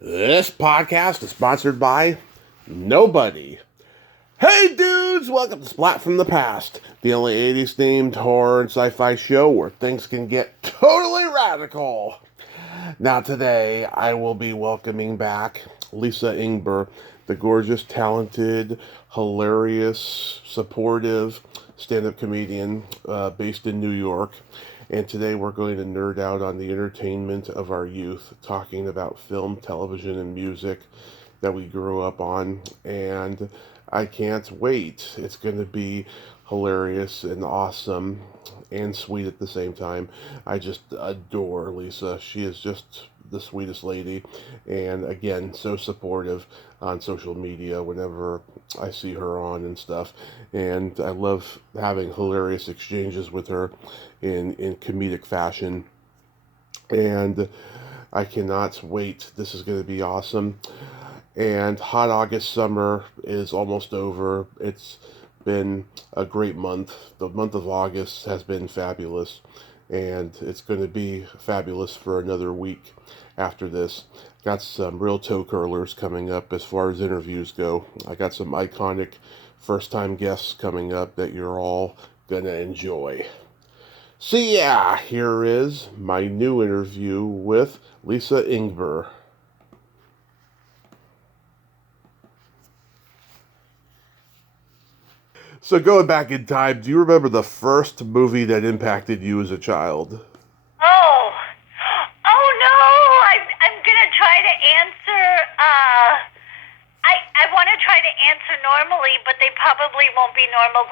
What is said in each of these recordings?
This podcast is sponsored by nobody. Hey dudes, welcome to Splat from the Past, the only 80s themed horror and sci-fi show where things can get totally radical. Now today, I will be welcoming back Lisa Ingber, the gorgeous, talented, hilarious, supportive stand-up comedian based in New York. And today we're going to nerd out on the entertainment of our youth, talking about film, television, and music that we grew up on. And I can't wait. It's going to be hilarious and awesome and sweet at the same time. I just adore Lisa. She is just the sweetest lady. And again, so supportive on social media whenever I see her on and stuff. And I love having hilarious exchanges with her in comedic fashion. And I cannot wait. This is going to be awesome. And hot August summer is almost over. It's been a great month. The month of August has been fabulous, and it's going to be fabulous for another week after this. Got some real toe curlers coming up as far as interviews go. I got some iconic first time guests coming up that you're all going to enjoy. So yeah, here is my new interview with Lisa Ingber. So going back in time, do you remember the first movie that impacted you as a child? Oh, oh no! I'm gonna try to answer. I want to try to answer normally, but they probably won't be normal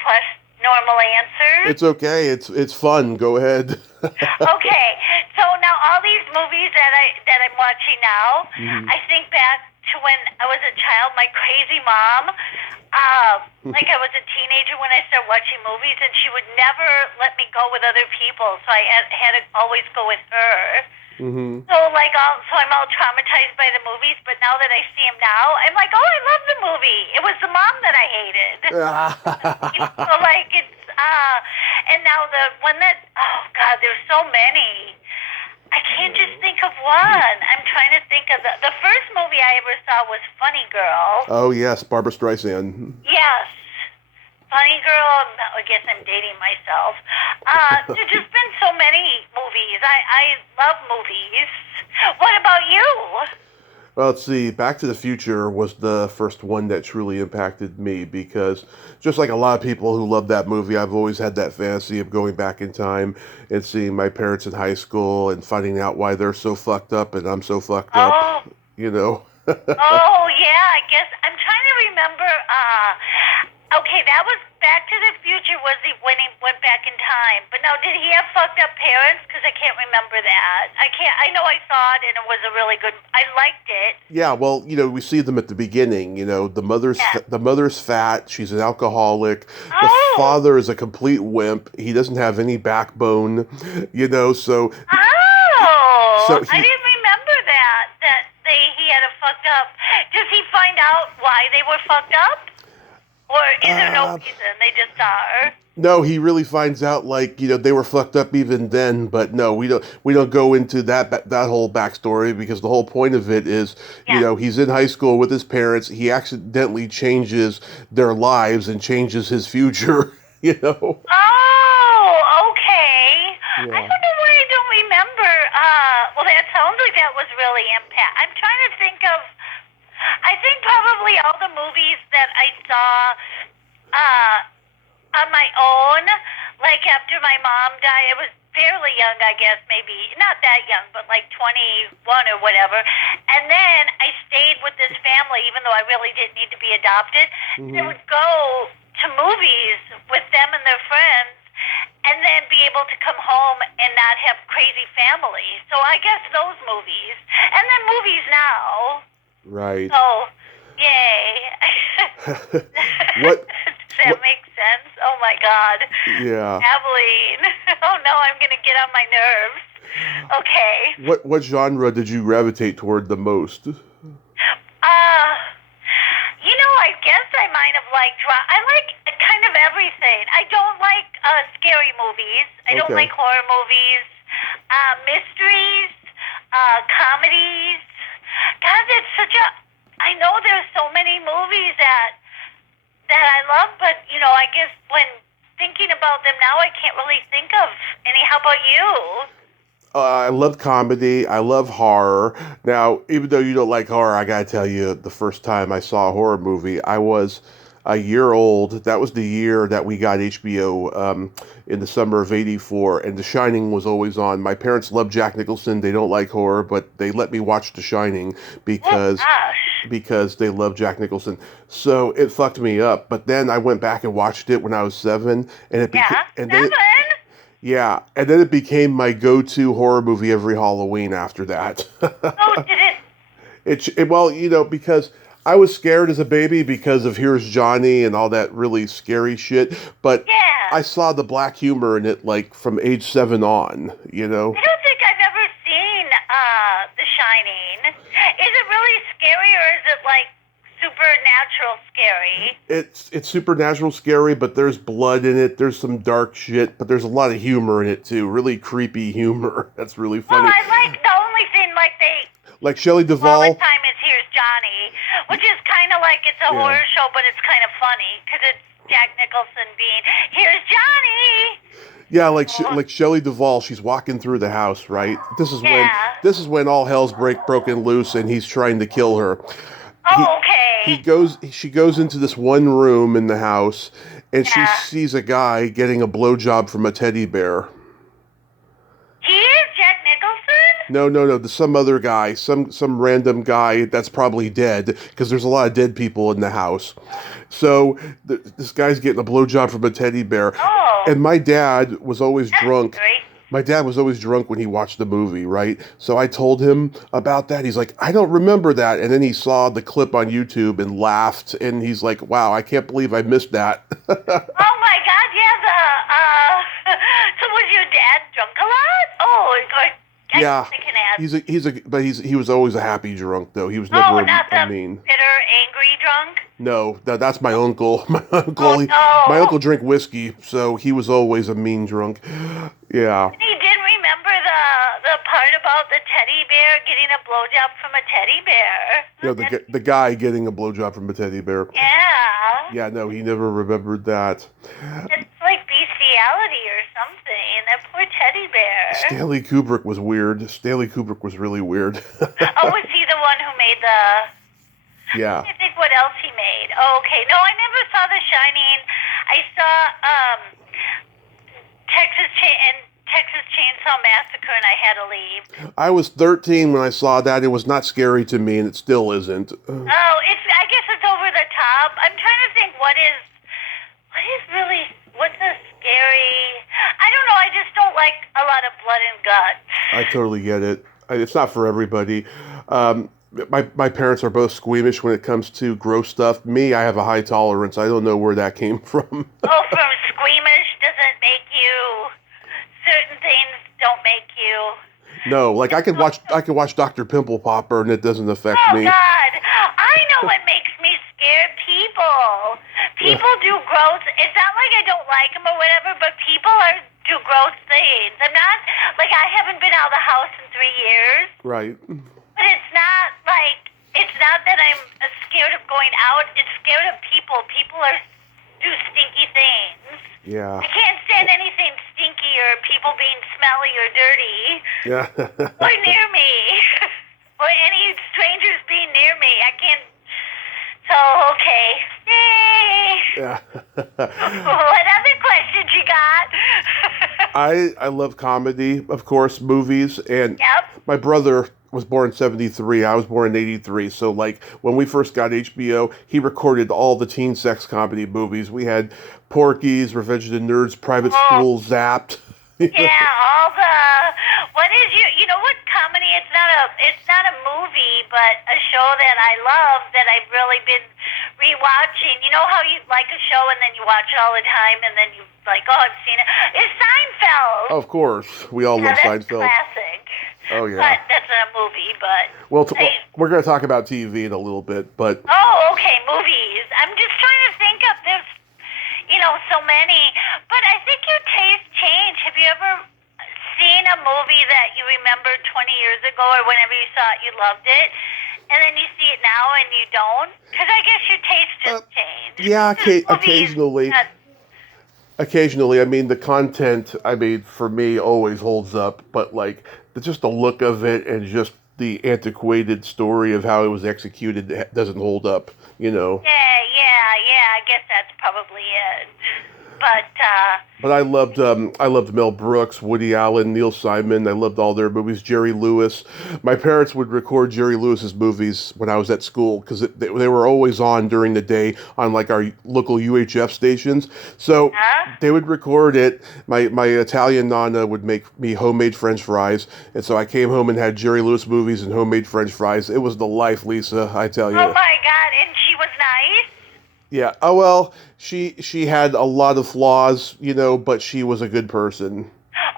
answers. It's okay. It's fun. Go ahead. Okay, so now all these movies that I'm watching now, I think back to when I was a child. My crazy mom, like I was a teenager when I started watching movies, and she would never let me go with other people, so I had to always go with her. Mm-hmm. So I'm all traumatized by the movies, but now that I see them now, I'm like, oh, I love the movie. It was the mom that I hated. So like and now the one that, oh God, there's so many. I can't just think of one. I'm trying to think of the first movie I ever saw was Funny Girl. Oh yes, Barbara Streisand. Yes. Funny Girl, I guess I'm dating myself. There's just been so many movies. I love movies. What about you? Well, let's see. Back to the Future was the first one that truly impacted me because, just like a lot of people who love that movie, I've always had that fantasy of going back in time and seeing my parents in high school and finding out why they're so fucked up and I'm so fucked up. Oh, You know. oh yeah, I guess I'm trying to remember. Okay, that was Back to the Future was when he went back in time. But now, did he have fucked up parents? Because I can't remember that. I know I saw it and it was a really good. I liked it. Yeah, well, we see them at the beginning. The mother's Yeah. the mother's fat. She's an alcoholic. The Oh. father is a complete wimp. He doesn't have any backbone. So Oh, So I he- didn't remember that. He had a fucked up. Does he find out why they were fucked up? Or is there no reason? They just are. no, he really finds out they were fucked up even then. But no, we don't go into that whole backstory because the whole point of it is Yeah. he's in high school with his parents. He accidentally changes their lives and changes his future. Oh, okay. Yeah. I don't know why I don't remember. Well, that sounds like that was really impact. I'm trying to think of. I think probably all the movies that I saw on my own, like after my mom died. I was fairly young, I guess, maybe not that young, but like 21 or whatever. And then I stayed with this family, even though I really didn't need to be adopted. I would go to movies with them and their friends, and then be able to come home and not have crazy families. So I guess those movies, and then movies now. Right. So, yay. What? Does that make sense? Oh my God. Yeah. Abilene. Oh no, I'm going to get on my nerves. Okay. What genre did you gravitate toward the most? I guess I might have liked, I like kind of everything. I don't like scary movies. I don't Okay. like horror movies. Mysteries, comedies. God, many movies that I love, but, I guess when thinking about them now, I can't really think of any. How about you? I love comedy. I love horror. Now, even though you don't like horror, I gotta tell you, the first time I saw a horror movie, I was a year old. That was the year that we got HBO in the summer of '84, and The Shining was always on. My parents love Jack Nicholson. They don't like horror, but they let me watch The Shining Oh, because gosh. because they love Jack Nicholson. So it fucked me up. But then I went back and watched it when I was 7, and it became Yeah? and then 7? it, yeah, and then it became my go-to horror movie every Halloween after that. Oh, did it? Well, because I was scared as a baby because of Here's Johnny and all that really scary shit, but I Yeah. saw the black humor in it like from age 7 on. I don't think I've ever seen The Shining. Is it really scary, or is it like supernatural scary? It's supernatural scary, but there's blood in it. There's some dark shit, but there's a lot of humor in it too. Really creepy humor. That's really Well, funny. I like the only thing like they Like Shelley all the Duvall. time is Here's Johnny, which is kind of like it's a Yeah. horror show, but it's kind of funny because it's Jack Nicholson being Here's Johnny. Yeah, like Shelley Duvall, she's walking through the house, right? Yeah. This is when all hell's broken loose and he's trying to kill her. Oh, okay. She goes into this one room in the house and she Yeah. sees a guy getting a blowjob from a teddy bear. He is Jack Nicholson? No, some other guy, some random guy that's probably dead because there's a lot of dead people in the house. So this guy's getting a blowjob from a teddy bear, Oh. and my dad was always That's drunk. great. My dad was always drunk when he watched the movie, right? So I told him about that. He's like, I don't remember that. And then he saw the clip on YouTube and laughed. And he's like, wow, I can't believe I missed that. Oh my God, yeah, so was your dad drunk a lot? Oh, I Yeah, can ask. but he was always a happy drunk though. He was Oh, never not a the mean. bitter, angry drunk? No, that's my uncle. Oh, My no. uncle drank whiskey, so he was always a mean drunk. Yeah. He didn't remember the part about the teddy bear getting a blowjob from a teddy bear. No, the guy getting a blowjob from a teddy bear. Yeah. Yeah, no, he never remembered that. It's like bestiality or something. That poor teddy bear. Stanley Kubrick was weird. Stanley Kubrick was really weird. Oh, was he the one who made the... Yeah. I think what else he made. Oh, okay. No, I never saw The Shining. I saw Texas Chainsaw Massacre, and I had to leave. I was 13 when I saw that. It was not scary to me, and it still isn't. Oh, I guess it's over the top. I'm trying to think what's a scary... I don't know. I just don't like a lot of blood and guts. I totally get it. It's not for everybody. My parents are both squeamish when it comes to gross stuff. Me, I have a high tolerance. I don't know where that came from. Oh, from squeamish doesn't make you... Certain things don't make you... No, like I can watch Dr. Pimple Popper and it doesn't affect Oh, me. God. I know what makes me scared. People. People do gross... It's not like I don't like them or whatever, but people do gross things. I'm not... Like, I haven't been out of the house in 3 years. Right. But it's not like... It's not that I'm scared of going out. It's scared of people. People do stinky things. Yeah. I can't stand anything stinky or people being smelly or dirty. Yeah. Or near me. Or any strangers being near me. I can't... So, okay. Yay! Yeah. What other questions you got? I love comedy, of course, movies, and Yep. my brother was born in 73. I was born in 83. So, like, when we first got HBO, he recorded all the teen sex comedy movies. We had Porky's, Revenge of the Nerds, Private School, Zapped. Yeah, all the... What is you know what comedy? It's not a movie, but a show that I love that I've really been rewatching. You know how you like a show and then you watch it all the time and then you like, oh, I've seen it. It's Seinfeld. Of course, we all love That's Seinfeld. classic. Oh yeah. But that's not a movie, but... Well, we're going to talk about TV in a little bit, but Oh, okay, movies. I'm just trying to think of there's, so many. But I think your taste change. Have you ever seen a movie that you remembered 20 years ago or whenever you saw it, you loved it, and then you see it now and you don't? Because I guess your taste has changed. Yeah, Movies, occasionally. Occasionally, I mean, the content, I mean, for me, always holds up, but like, just the look of it and just the antiquated story of how it was executed doesn't hold up, you know. Yeah. I guess that's probably it. But But I loved Mel Brooks, Woody Allen, Neil Simon. I loved all their movies. Jerry Lewis. My parents would record Jerry Lewis's movies when I was at school because they were always on during the day on like our local UHF stations. So they would record it. My Italian nana would make me homemade French fries, and so I came home and had Jerry Lewis movies and homemade French fries. It was the life, Lisa. I tell you. oh my God, and she was nice. Yeah. Oh well, she had a lot of flaws, you know, but she was a good person.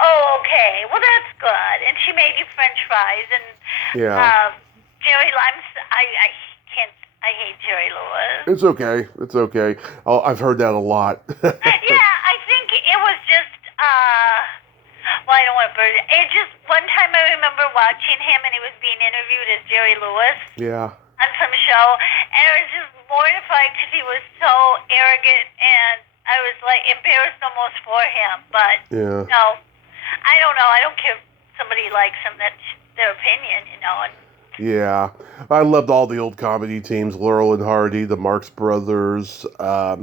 Oh, okay. Well, that's good. And she made you French fries and Yeah. Jerry. I can't. I hate Jerry Lewis. It's okay. It's okay. I've heard that a lot. Yeah, I think it was just. Well, I don't want to burn it. It just one time I remember watching him and he was being interviewed as Jerry Lewis. Yeah. On some show, and I was just mortified because he was so arrogant, and I was like embarrassed almost for him. But no, I don't know. I don't care if somebody likes him. That's their opinion, you know. And, yeah, I loved all the old comedy teams: Laurel and Hardy, the Marx Brothers. Yeah,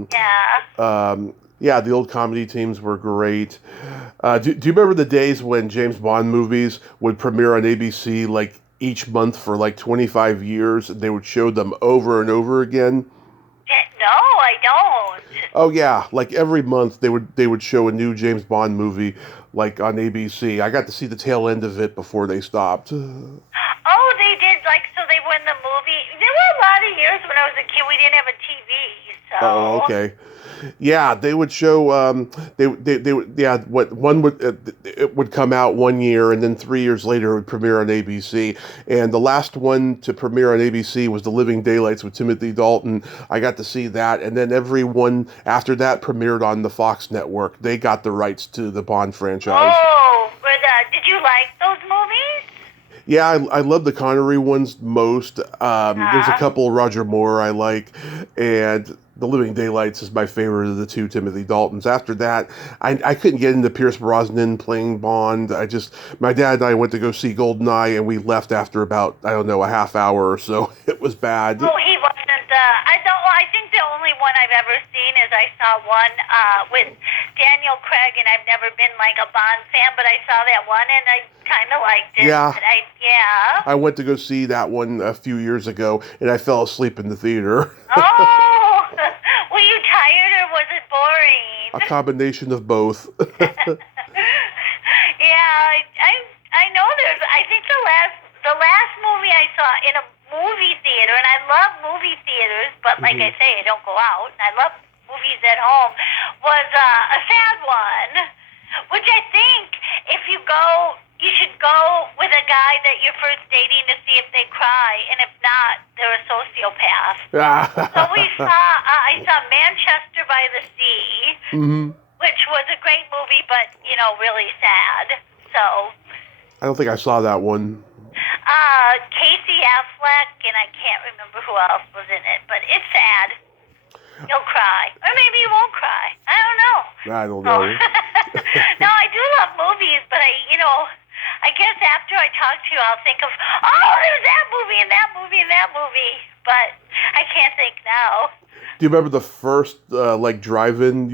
the old comedy teams were great. Do you remember the days when James Bond movies would premiere on ABC like each month for like 25 years, and they would show them over and over again? no, I don't. Oh yeah, like every month they would show a new James Bond movie like on ABC. I got to see the tail end of it before they stopped. Oh, they did. Like, so they were in the movie. There were a lot of years when I was a kid. We didn't have a TV, so. Oh, okay. Yeah, they would show. They would. Yeah, what one would it would come out one year, and then 3 years later it would premiere on ABC. And the last one to premiere on ABC was The Living Daylights with Timothy Dalton. I got to see that, and then every one after that premiered on the Fox network. They got the rights to the Bond franchise. Oh, did you like those movies? Yeah, I love the Connery ones most. There's a couple Roger Moore I like, and The Living Daylights is my favorite of the two Timothy Daltons. After that, I couldn't get into Pierce Brosnan playing Bond. My dad and I went to go see GoldenEye, and we left after about, I don't know, a half hour or so. It was bad. Oh, he wasn't. I think the only one I've ever seen is I saw one with Daniel Craig, and I've never been like a Bond fan, but I saw that one and I kind of liked it. Yeah. Yeah. I went to go see that one a few years ago, and I fell asleep in the theater. Oh, were you tired or was it boring? A combination of both. Yeah, I know there's. I think the last movie I saw in a movie theater, and I love movie theaters, but like I say, I don't go out, and I love movies at home, was a sad one, which I think if you go, you should go with a guy that you're first dating to see if they cry, and if not, they're a sociopath. So I saw Manchester by the Sea, which was a great movie, but, really sad. So. I don't think I saw that one. Casey Affleck, and I can't remember who else was in it, but it's sad. You'll cry. Or maybe you won't cry. I don't know. I don't know. No, I do love movies, but I guess after I talk to you, I'll think of, there's that movie and that movie and that movie, but I can't think now. Do you remember the first, drive-in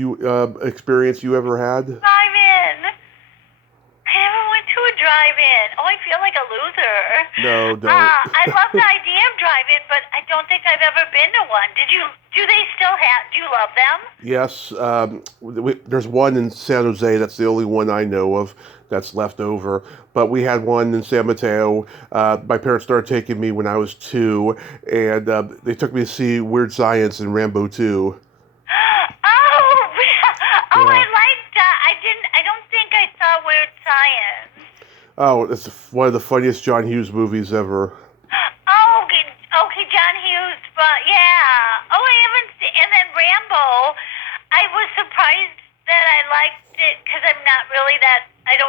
experience you ever had? Drive-in. I never went to a drive-in. Oh, I feel like a loser. No, don't. I love the idea of drive-in, but I don't think I've ever been to one. Do they still have, do you love them? Yes. There's one in San Jose. That's the only one I know of that's left over. But we had one in San Mateo. My parents started taking me when I was 2, and they took me to see Weird Science and Rambo 2. Oh, I liked that. I don't think I saw Weird Science. Oh, it's one of the funniest John Hughes movies ever. Oh, okay, John Hughes, but yeah. Oh, I haven't seen, and then Rambo, I was surprised that I liked it, because I don't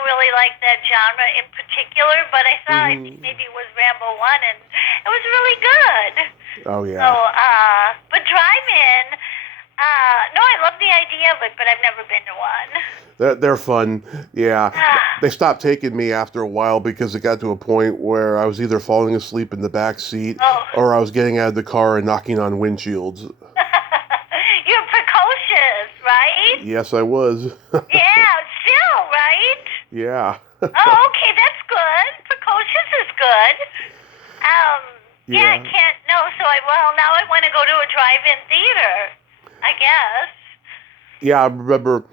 really like that genre in particular, but I thought maybe it was Rambo 1, and it was really good. Oh, So, yeah. but drive-in, no, I love the idea of it, but I've never been to one. They're fun. Yeah. They stopped taking me after a while because it got to a point where I was either falling asleep in the back seat Oh, or I was getting out of the car and knocking on windshields. you're precocious, right? Yes, I was. Yeah, still, right? Yeah. Oh, okay, that's good. Precocious is good. Yeah, I Yeah. can't, no, so now I want to go to a drive-in theater, I guess. Yeah, I remember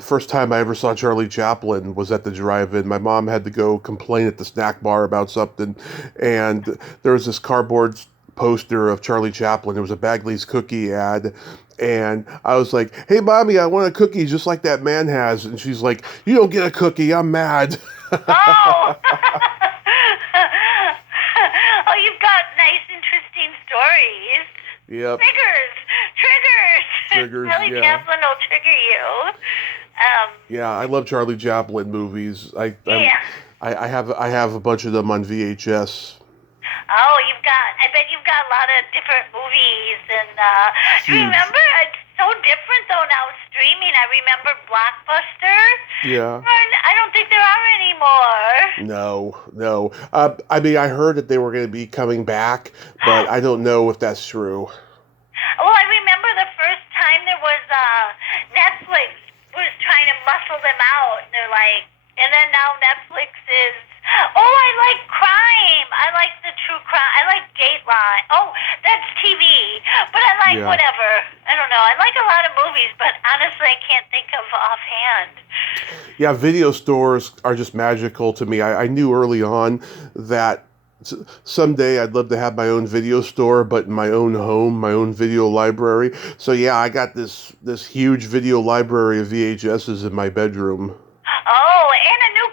first time I ever saw Charlie Chaplin was at the drive-in. My mom had to go complain at the snack bar about something, and there was this cardboard poster of Charlie Chaplin. It was a Bagley's cookie ad, and I was like, "Hey, mommy, I want a cookie just like that man has." And she's like, "You don't get a cookie. I'm mad." Oh! Oh, you've got nice, interesting stories. Yep. Triggers! Triggers, Charlie yeah. Chaplin will trigger you. Yeah, I love Charlie Chaplin movies. Yeah. I have a bunch of them on VHS. Oh, I bet you've got a lot of different movies. And do you Huge. remember? It's so different though now streaming. I remember Blockbuster. Yeah. I don't think there are anymore. No, no. I mean, I heard that they were going to be coming back, but I don't know if that's true. Well, I remember the first time there was Netflix was trying to muscle them out. And they're like, and then now Netflix is, oh, I like crime. I like the true crime. I like Dateline. Oh, that's TV. But I like Yeah. whatever. I don't know. I like a lot of movies, but honestly, I can't think of offhand. Yeah, video stores are just magical to me. I knew early on that someday I'd love to have my own video store, but in my own home, my own video library. So yeah, I got this huge video library of VHSs in my bedroom. Oh, and a new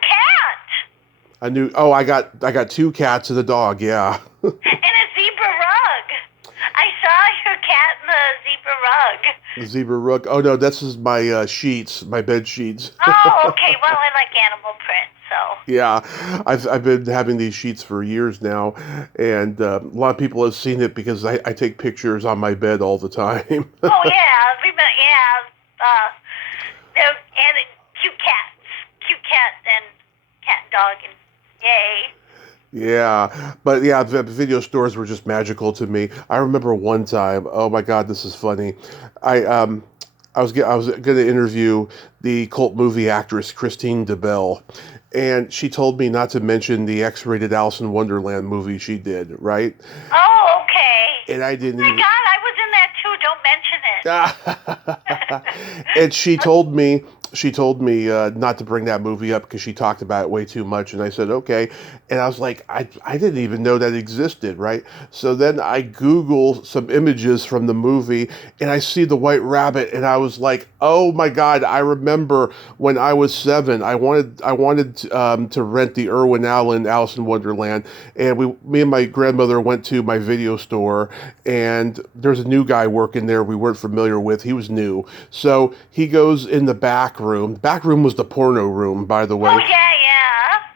cat. I got two cats and a dog, yeah. And a zebra rug. I saw your cat in the zebra rug. The zebra rug. Oh no, this is my sheets, my bed sheets. Oh, okay. Well, I like animal print, so. Yeah, I've been having these sheets for years now, and a lot of people have seen it because I take pictures on my bed all the time. Oh yeah, and cute cats, and cat and dog, and yay. Yeah, but yeah, the video stores were just magical to me. I remember one time. Oh my God, this is funny. I was going to interview the cult movie actress Christine DeBelle, and she told me not to mention the X-rated Alice in Wonderland movie she did, right? Oh, okay. And I didn't Oh my even. God, I was in that too. Don't mention it. And she told me not to bring that movie up because she talked about it way too much. And I said, okay. And I was like, I didn't even know that existed, right? So then I Google some images from the movie and I see the White Rabbit and I was like, oh my God, I remember when I was 7, I wanted to rent the Irwin Allen Alice in Wonderland. And me and my grandmother went to my video store and there's a new guy working there we weren't familiar with. He was new. So he goes in the back room. The back room was the porno room, by the way. Oh yeah.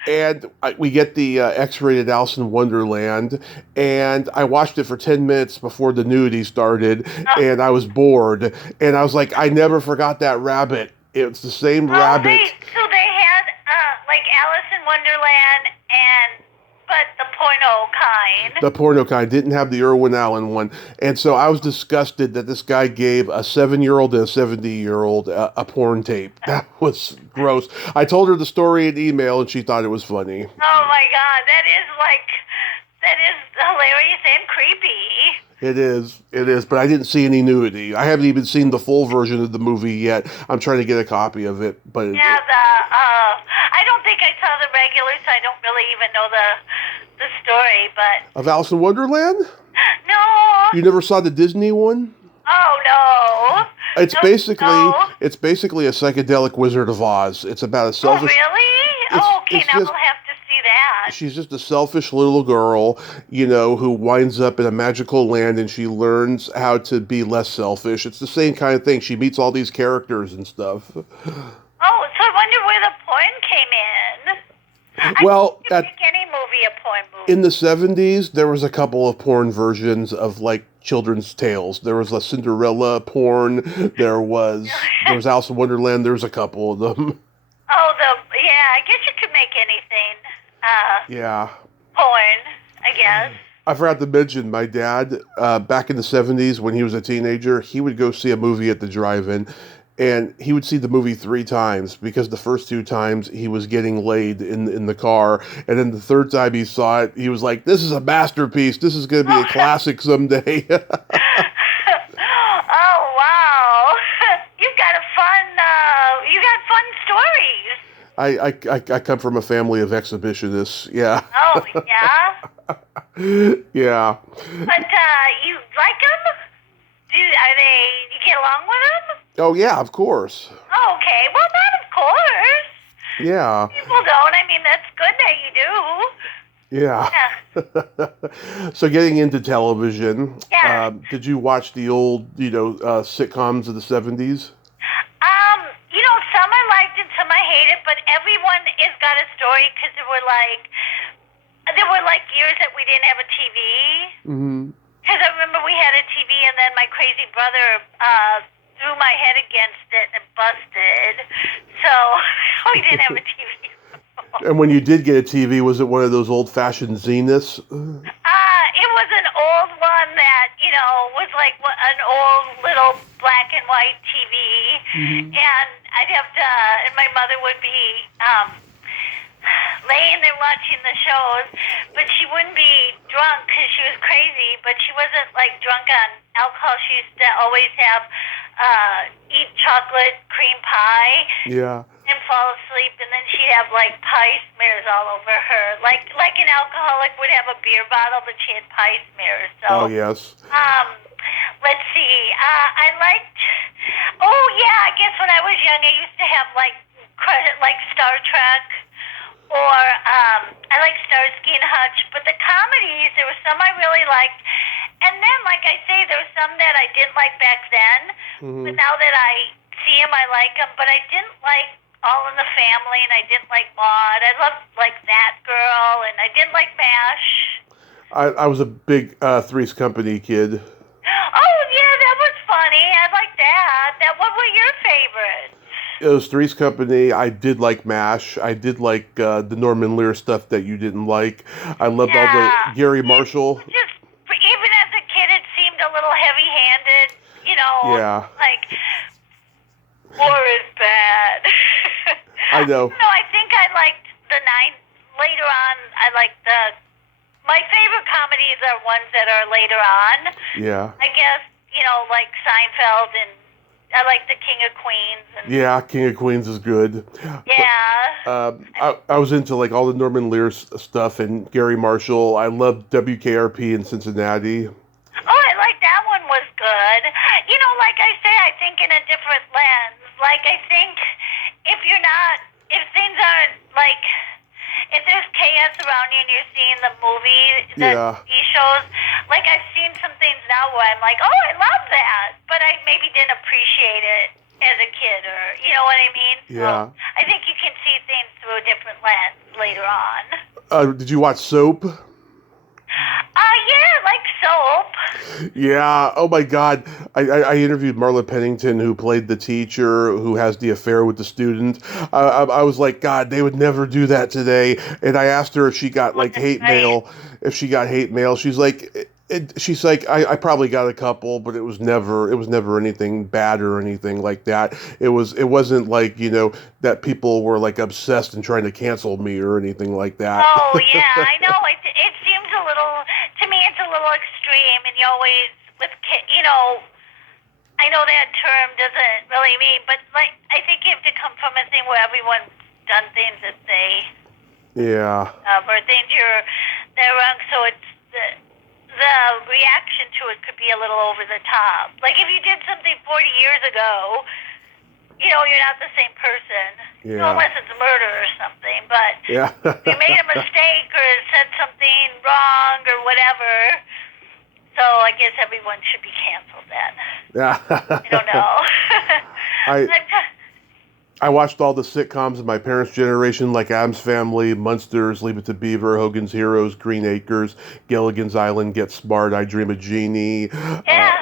And we get the X-rated Alice in Wonderland, and I watched it for 10 minutes before the nudity started, and I was bored. And I was like, I never forgot that rabbit. It's the same rabbit. So they had like Alice in Wonderland but the porno kind didn't have the Irwin Allen one. And so I was disgusted that this guy gave a 7-year-old and a 70-year-old a porn tape. That was gross. I told her the story in email and she thought it was funny. Oh my God, that is hilarious and creepy. It is, but I didn't see any nudity. I haven't even seen the full version of the movie yet. I'm trying to get a copy of it, but yeah, I don't think I saw the regular, so I don't really even know the story. But of Alice in Wonderland? No. You never saw the Disney one? Oh no. It's basically a psychedelic Wizard of Oz. It's about a selfish. Oh really? Okay, now we'll have to see that. She's just a selfish little girl, who winds up in a magical land and she learns how to be less selfish. It's the same kind of thing. She meets all these characters and stuff. Oh, so I wonder where the porn came in. Well, I didn't pick any movie be a porn movie. In the 70s, there was a couple of porn versions of like children's tales. There was a Cinderella porn. There was Alice in Wonderland. There was a couple of them. Oh, I guess you could make anything. Yeah. Porn, I guess. I forgot to mention my dad, back in the 70s when he was a teenager, he would go see a movie at the drive-in, and he would see the movie 3 times because the first 2 times he was getting laid in the car, and then the third time he saw it, he was like, "This is a masterpiece. This is going to be a classic someday." Oh, wow. You got fun stories. I come from a family of exhibitionists. Yeah. Oh, yeah? Yeah. But you like them? You get along with them? Oh yeah, of course. Oh, okay. Well, not of course. Yeah. People don't. I mean, that's good that you do. Yeah. So getting into television, Yeah. did you watch the old, sitcoms of the 70s? Some I liked and some I hated, but everyone has got a story because there were years that we didn't have a TV. Mm-hmm. Because I remember we had a TV, and then my crazy brother threw my head against it and it busted. So we didn't have a TV. And when you did get a TV, was it one of those old-fashioned Zeniths? It was an old one that, was like an old little black and white TV. Mm-hmm. And I'd have to, and my mother would be laying there watching the shows, but she wouldn't be drunk because she was crazy, but she wasn't like drunk on alcohol. She used to always have eat chocolate cream pie. Yeah. And fall asleep, and then she'd have like pie smears all over her, like an alcoholic would have a beer bottle, but she had pie smears. So, oh yes. Let's see. I liked. Oh yeah, I guess when I was young, I used to have like Star Trek, or I like Starsky and Hutch. But the comedies, there were some I really liked, and then like I say, there were some that I didn't like back then. Mm-hmm. But now that I see them, I like them. But I didn't like All in the Family, and I didn't like Maude. I loved like That Girl, and I didn't like MASH. I was a big Three's Company kid. Oh yeah, that was funny. I like that. What were your favorites? It was Three's Company. I did like MASH. I did like the Norman Lear stuff that you didn't like. I loved all the Gary Marshall. Just even as a kid, it seemed a little heavy-handed. Yeah. Like war is bad. I know. No, I think I liked the later on. I liked my favorite comedies are ones that are later on. Yeah. I guess, like Seinfeld, and I like the King of Queens. Yeah, King of Queens is good. Yeah. I was into like all the Norman Lear stuff and Gary Marshall. I loved WKRP in Cincinnati. Oh, I like that one was good. Like I say, I think in a different lens. Like I think if things aren't like, if there's chaos around you and you're seeing the TV shows, like I've seen some things now where I'm like, oh, I love that, but I maybe didn't appreciate it as a kid, or you know what I mean? Yeah. So I think you can see things through a different lens later on. Did you watch Soap? Yeah, like Soap. Yeah. Oh my God. I interviewed Marla Pennington, who played the teacher who has the affair with the student. I was like, God, they would never do that today. And I asked her if she got like hate mail. If she got hate mail, she's like, I probably got a couple, but it was never anything bad or anything like that. It wasn't like, that people were like obsessed and trying to cancel me or anything like that. Oh yeah, I know. It seems a little, to me, it's a little extreme, and you always, I know that term doesn't really mean, but like, I think you have to come from a thing where everyone's done things that they, or things they're wrong, so it's the reaction to it could be a little over the top. Like if you did something 40 years ago, you're not the same person. Yeah. Unless it's murder or something. But yeah. if you made a mistake or said something wrong or whatever, so I guess everyone should be canceled then. Yeah. I don't know. I watched all the sitcoms of my parents' generation, like Addams Family, Munsters, Leave It to Beaver, Hogan's Heroes, Green Acres, Gilligan's Island, Get Smart, I Dream of Jeannie, Yeah.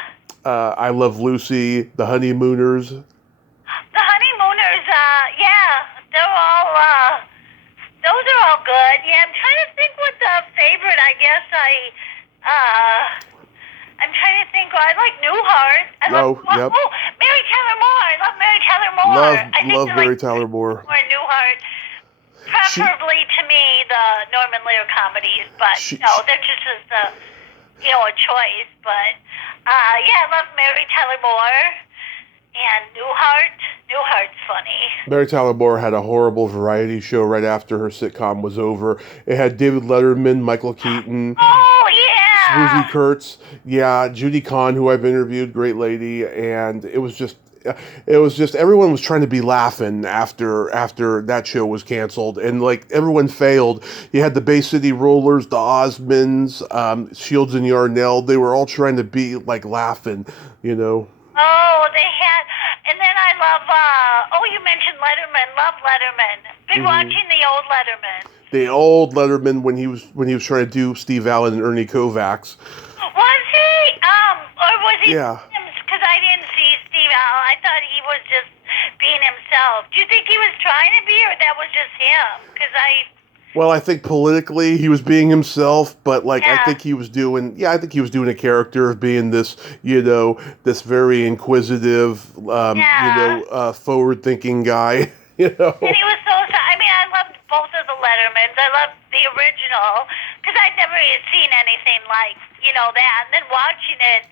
I Love Lucy, The Honeymooners. The honeymooners, those are all good. Yeah, I'm trying to think what the favorite, I guess I'm trying to think. I like Newhart. Yep. Oh, Mary Tyler Moore. I love Mary Tyler Moore. I think Love I Mary like Tyler Moore. More Newhart. Preferably to me the Norman Lear comedies, but that just is a choice. But I love Mary Tyler Moore and Newhart. Newhart's funny. Mary Tyler Moore had a horrible variety show right after her sitcom was over. It had David Letterman, Michael Keaton, Oh yeah. Swoozie Kurtz, Judy Kahn, who I've interviewed, great lady, and it was just everyone was trying to be laughing after that show was canceled, and like everyone failed. You had the Bay City Rollers, the Osmonds, Shields and Yarnell. They were all trying to be like laughing, Oh, they had, and then I love. You mentioned Letterman. Love Letterman. Been watching the old Letterman. The old Letterman when he was trying to do Steve Allen and Ernie Kovacs. Was he? Or was he? Yeah. Because I didn't see Steve Allen. I thought he was just being himself. Do you think he was trying to be, or that was just him? Well, I think politically he was being himself, but I think he was doing a character of being this, this very inquisitive, forward-thinking guy, And he was so. I mean, I loved both of the Lettermans. I loved the original because I'd never seen anything like that. And then watching it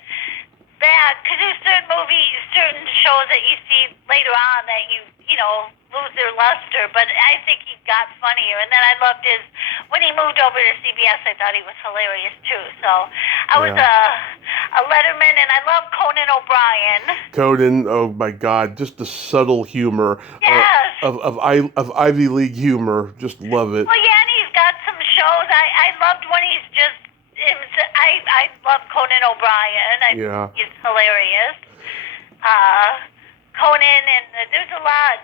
back, because there's certain shows that you see later on that you lose their luster. But I think he got funnier. And then I loved when he moved over to CBS. I thought he was hilarious too. So I was a Letterman, and I love Conan O'Brien. Conan, oh my God, just the subtle humor of Ivy League humor. Just love it. Well, yeah, and he's got some shows. I loved when he's just. I love Conan O'Brien. He's hilarious. Conan, and there's a lot,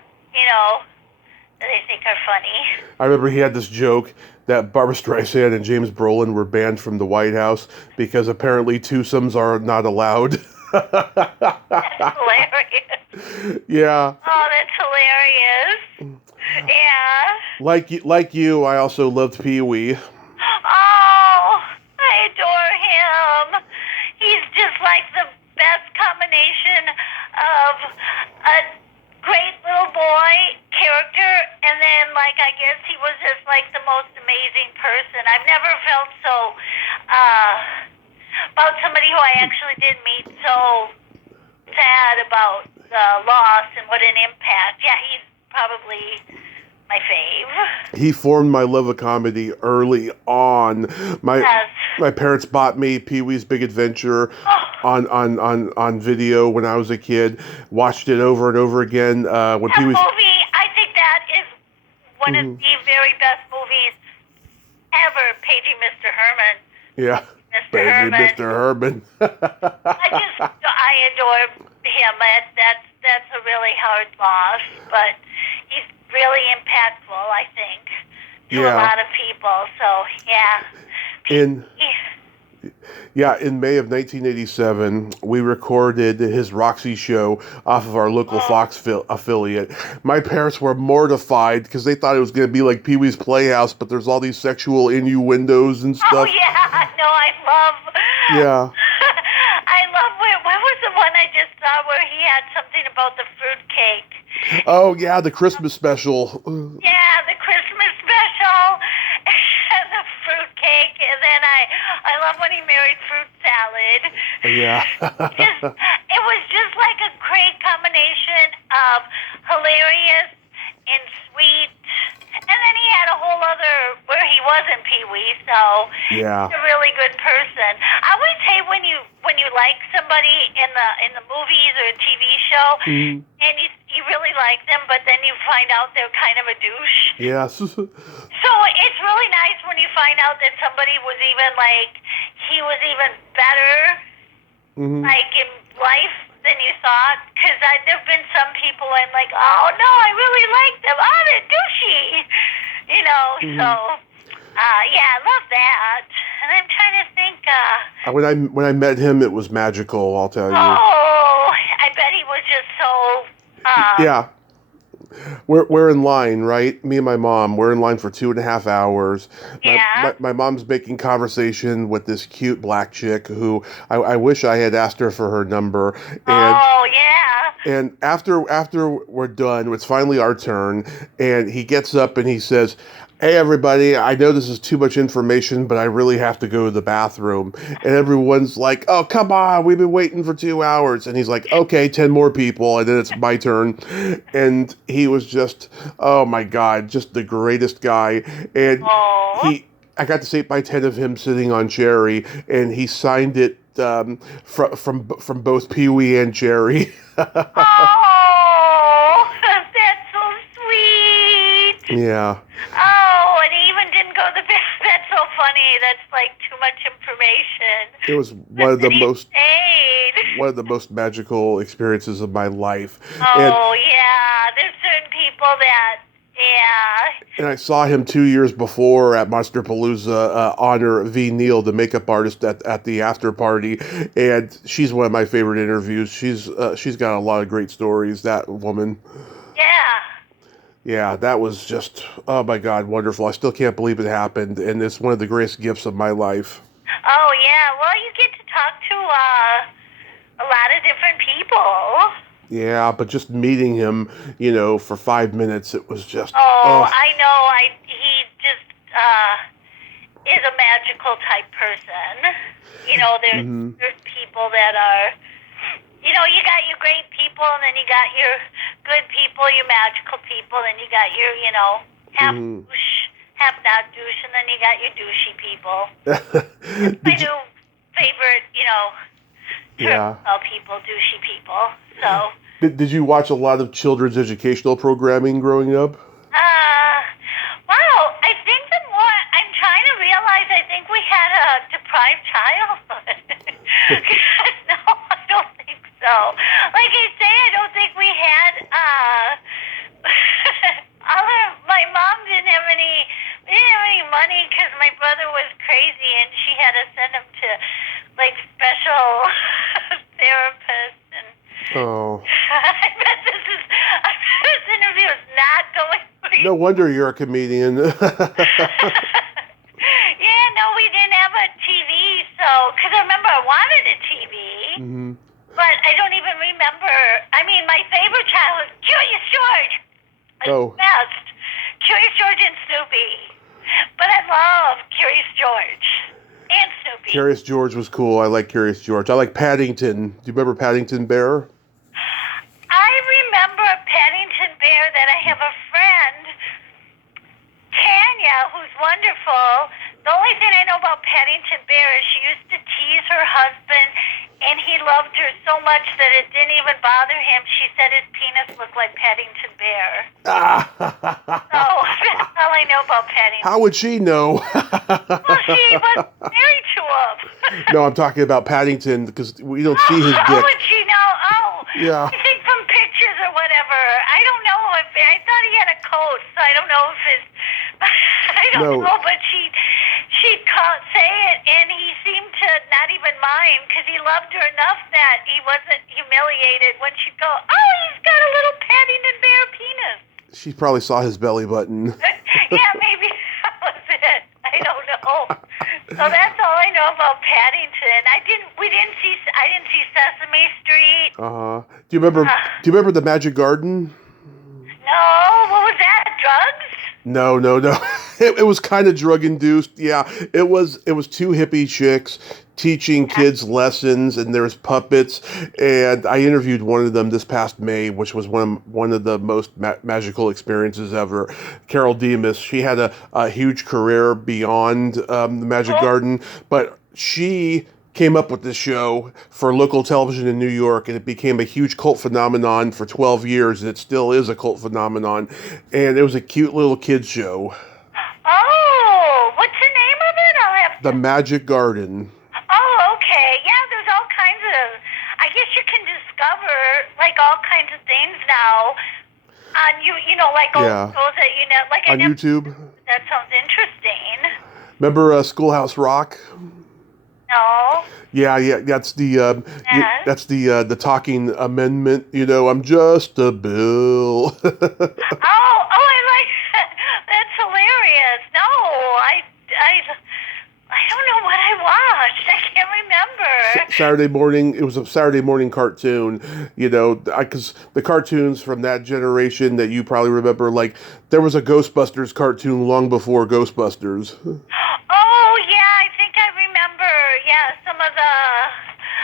that I think are funny. I remember he had this joke that Barbra Streisand and James Brolin were banned from the White House because apparently twosomes are not allowed. That's hilarious. Yeah. Oh, that's hilarious. Yeah. Like you, I also loved Pee-wee. Oh, I adore him. He's just like the best combination of a great little boy character, and then I guess he was just like the most amazing person. I've never felt so about somebody who I actually did meet so sad about the loss and what an impact. Yeah, he's probably my fave. He formed my love of comedy early on. My parents bought me Pee-wee's Big Adventure on video when I was a kid. Watched it over and over again. When that Pee-wee's movie, I think that is one of the very best movies ever. Paging Mr. Herman. Yeah. Mr. Herman. I adore him. That's a really hard loss, but he's really impactful, I think, to a lot of people. So, In May of 1987, we recorded his Roxy show off of our local Fox affiliate. My parents were mortified because they thought it was going to be like Pee-wee's Playhouse, but there's all these sexual innuendos and stuff. Oh, yeah. No, I love... Yeah. I love... Where was the one I just saw where he had something about the fruitcake? Oh, yeah, the Christmas special. Yeah, the Christmas special. And the fruitcake. And then I love when he married fruit salad. Yeah. It was just like a great combination of hilarious and sweet. And then he had a whole other where he wasn't Pee-wee, so he's a really good person. I would say when you like somebody in the movies or a TV show, and you really like them, but then you find out they're kind of a douche. Yes. So it's really nice when you find out that somebody was even he was even better, like in life than you thought? Because there've been some people I'm like, oh no, I really like them. Oh, they're douchey, you know. So, yeah, I love that. And I'm trying to think. When I met him, it was magical. I'll tell you. Oh, I bet he was just so. Yeah. We're in line, right? Me and my mom. We're in line for 2.5 hours. Yeah. My mom's making conversation with this cute black chick who I wish I had asked her for her number. And Oh, yeah. and after we're done, it's finally our turn, and he gets up and he says, "Hey everybody, I know this is too much information, but I really have to go to the bathroom." And everyone's like, "Oh, come on, we've been waiting for 2 hours." And he's like, "Okay, 10 more people," and then it's my turn. And he was just, oh my God, just the greatest guy. And Oh. I got to sit by 10 of him sitting on Cherry, and he signed it from both Pee Wee and Cherry. Oh, that's so sweet. Yeah. Oh, and he even didn't go to the bath. That's so funny. That's like too much information. It was one of the He most stayed. one of the most magical experiences of my life. Oh, yeah. There's certain people that, yeah. And I saw him 2 years before at Monsterpalooza, honor V. Neal, the makeup artist at the after party, and she's one of my favorite interviews. She's got a lot of great stories. That woman. Yeah. Yeah, that was just, oh my God, wonderful. I still can't believe it happened, and it's one of the greatest gifts of my life. Oh, yeah. Well, you get to talk to a lot of different people. Yeah, but just meeting him, for 5 minutes, it was just. Oh, I know. He just is a magical type person. There's people that are, you got your great people, and then you got your good people, your magical people, and you got your, half douche, half not douche, and then you got your douchey people. My new favorite, term about people, douchey people. So. Did you watch a lot of children's educational programming growing up? Wow, I think I'm trying to realize, I think we had a deprived childhood. No, I don't think so. Like I say, I don't think we had, my mom didn't have any money because my brother was crazy and she had to send him to, like, special therapists and. Oh. I bet this interview is not going pretty. No wonder you're a comedian. Yeah, no, we didn't have a TV, because I remember I wanted a TV, but I don't even remember. I mean, my favorite child was Curious George. Oh. Best. Curious George and Snoopy. But I love Curious George. And Snoopy. Curious George was cool. I like Curious George. I like Paddington. Do you remember Paddington Bear? I remember Paddington Bear that I have a friend, Tanya, who's wonderful. The only thing I know about Paddington Bear is she used to tease her husband, and he loved her so much that it didn't even bother him. She said his penis looked like Paddington Bear. So that's all I know about Paddington. How would she know? Well, she was married to him. No, I'm talking about Paddington because we don't see his dick. How would she know? Oh, yeah. I think from pictures or whatever. I don't know if I thought he had a coat, so I don't know if his. I don't know, but she'd say it, and he seemed to not even mind because he loved her enough that he wasn't humiliated when she'd go, "Oh, he's got a little Paddington Bear penis." She probably saw his belly button. Yeah, maybe that was it. I don't know. So that's all I know about Paddington. I didn't see Sesame Street. Do you remember the Magic Garden? No, what was that? Drugs? No. It was kind of drug induced. Yeah, it was two hippie chicks teaching kids lessons, and there was puppets. And I interviewed one of them this past May, which was one of the most magical experiences ever. Carol Demas. She had a huge career beyond the Magic Garden, but she came up with this show for local television in New York, and it became a huge cult phenomenon for 12 years, and it still is a cult phenomenon. And it was a cute little kids show. Oh, what's the name of it? I'll have to... The Magic Garden. Oh, okay. Yeah, there's all kinds of... I guess you can discover like all kinds of things now on like old Yeah. shows that like I On never. YouTube. That sounds interesting. Remember Schoolhouse Rock? No. Yeah. That's Yes. that's the talking amendment. I'm just a bill. Oh, I like that. That's hilarious. No, I don't know what I watched. I can't remember. Saturday morning. It was a Saturday morning cartoon. Because the cartoons from that generation that you probably remember, like there was a Ghostbusters cartoon long before Ghostbusters. Oh yeah, I think I remember. Yeah, some of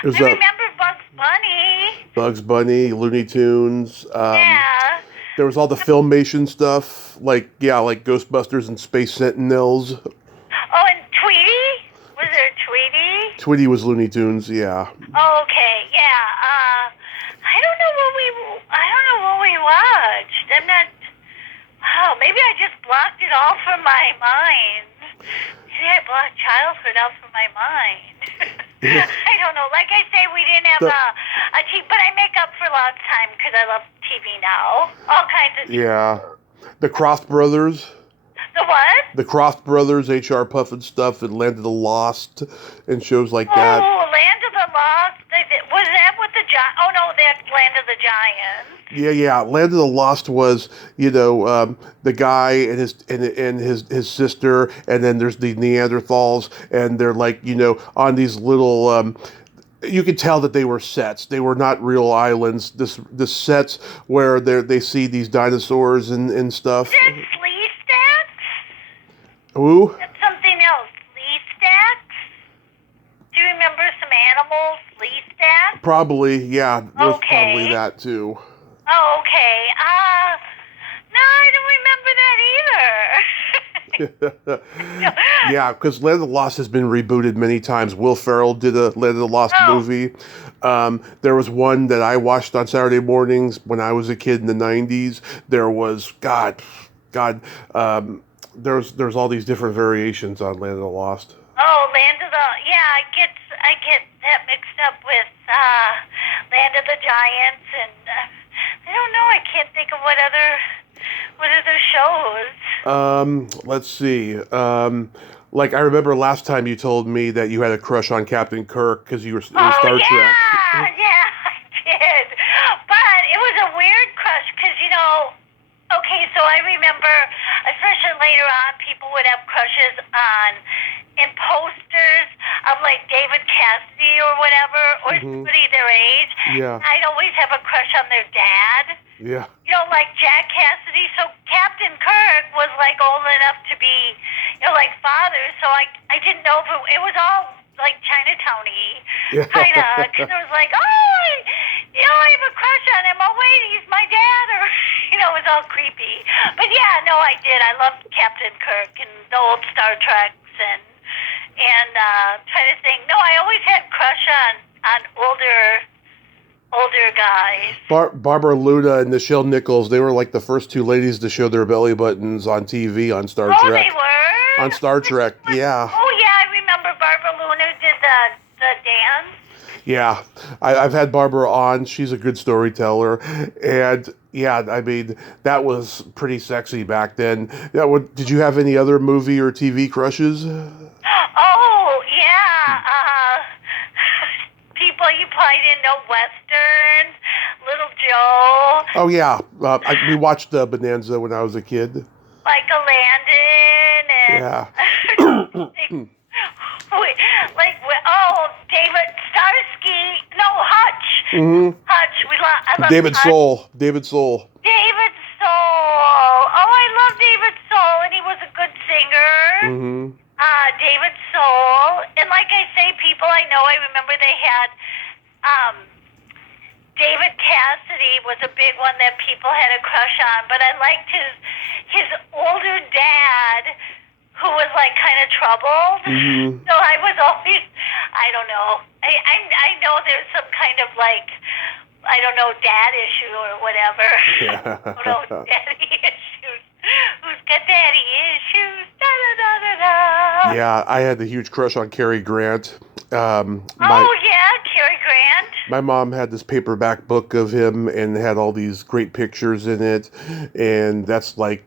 It was I remember Bugs Bunny. Bugs Bunny, Looney Tunes. Yeah. There was all the Filmation stuff, like Ghostbusters and Space Sentinels. Oh, and Tweety. Was there Tweety? Tweety was Looney Tunes, yeah. Oh, okay. Yeah. I don't know what we watched. I'm not. Wow. Maybe I just blocked it all from my mind. Maybe I blocked childhood out from my mind. I don't know. Like I say, we didn't have a TV, but I make up for lost time because I love TV now. All kinds of. Yeah. The Croft Brothers. The what? The Croft Brothers, H.R. Puffin stuff, and Land of the Lost, and shows like that. Oh, Land of the Lost. Was that with the Giants? Oh, no, that's Land of the Giants. Yeah. Land of the Lost was, the guy and his sister, and then there's the Neanderthals, and they're like, on these little. You could tell that they were sets. They were not real islands. The sets where they see these dinosaurs and stuff. Is that Flea Stacks? Ooh. That's something else. Flea Stacks? Do you remember some animals? Flea Stacks? Probably, yeah. There's Okay. probably that too. Oh, okay. No, I don't remember that either. Yeah, because Land of the Lost has been rebooted many times. Will Ferrell did a Land of the Lost movie. There was one that I watched on Saturday mornings when I was a kid in the 90s. There was, there's all these different variations on Land of the Lost. Oh, Land of the... Yeah, I get that mixed up with Land of the Giants, and I don't know. I can't think of what other shows. Let's see. Like I remember last time you told me that you had a crush on Captain Kirk because you were in Star Trek. Yeah, I did. But it was a weird crush because, okay, so I remember, especially later on, people would have crushes in posters of like David Cassidy or whatever, or somebody their age. Yeah. I'd always have a crush on their dad. Yeah. Like Jack Cassidy. So Captain Kirk was like old enough to be, like father. So I didn't know if it was all like Chinatown-y, kind of. Because it was like, I have a crush on him. Oh, wait, he's my dad. Or, it was all creepy. But yeah, no, I did. I loved Captain Kirk and the old Star Treks and trying to think. No, I always had crush on older guys. Barbara Luna and Nichelle Nichols, they were like the first two ladies to show their belly buttons on TV on Star Trek. Oh, they were? On Star Trek, yeah. Oh, yeah, I remember Barbara Luna did the dance. Yeah, I've had Barbara on. She's a good storyteller. And, yeah, I mean, that was pretty sexy back then. Did you have any other movie or TV crushes? Oh, yeah. People you probably didn't know, Westerns, Little Joe. Oh, yeah. We watched Bonanza when I was a kid. Michael Landon and... Yeah. David Starsky. No, Hutch. Mm-hmm. Hutch. I love David Hutch. Soul. David Soul. David Soul. Oh, I love David Soul, and he was a good singer. Mm-hmm. David Soul. And like I say, people I know, I remember they had David Cassidy was a big one that people had a crush on, but I liked his older dad, who was like kind of troubled. Mm-hmm. So I was always, I don't know. I know there's some kind of like, I don't know, dad issue or whatever. Yeah. I don't know, daddy issues. Who's got daddy issues? Da da da da da. Yeah, I had the huge crush on Cary Grant. Oh yeah, Cary Grant. grand? My mom had this paperback book of him and had all these great pictures in it, and that's like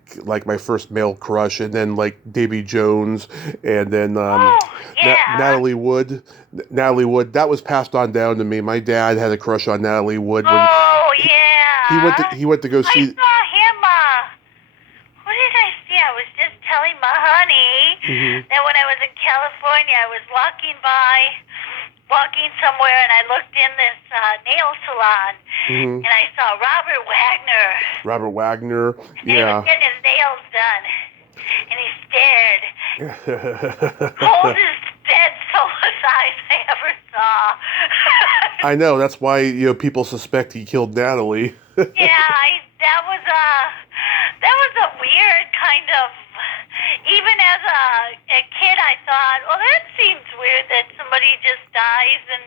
my first male crush. And then like Davy Jones, and then Oh, yeah. Natalie Wood. Natalie Wood, that was passed on down to me. My dad had a crush on Natalie Wood when Oh, he went to go I see. saw him, what did I see? I was just telling my honey that when I was in California, I was walking somewhere, and I looked in this nail salon, and I saw Robert Wagner. Robert Wagner, And he was getting his nails done, and he stared. Coldest, dead, soulless eyes I ever saw. I know, that's why people suspect he killed Natalie. That was a weird kind of. Even as a kid, I thought, well, that seems weird that somebody just dies and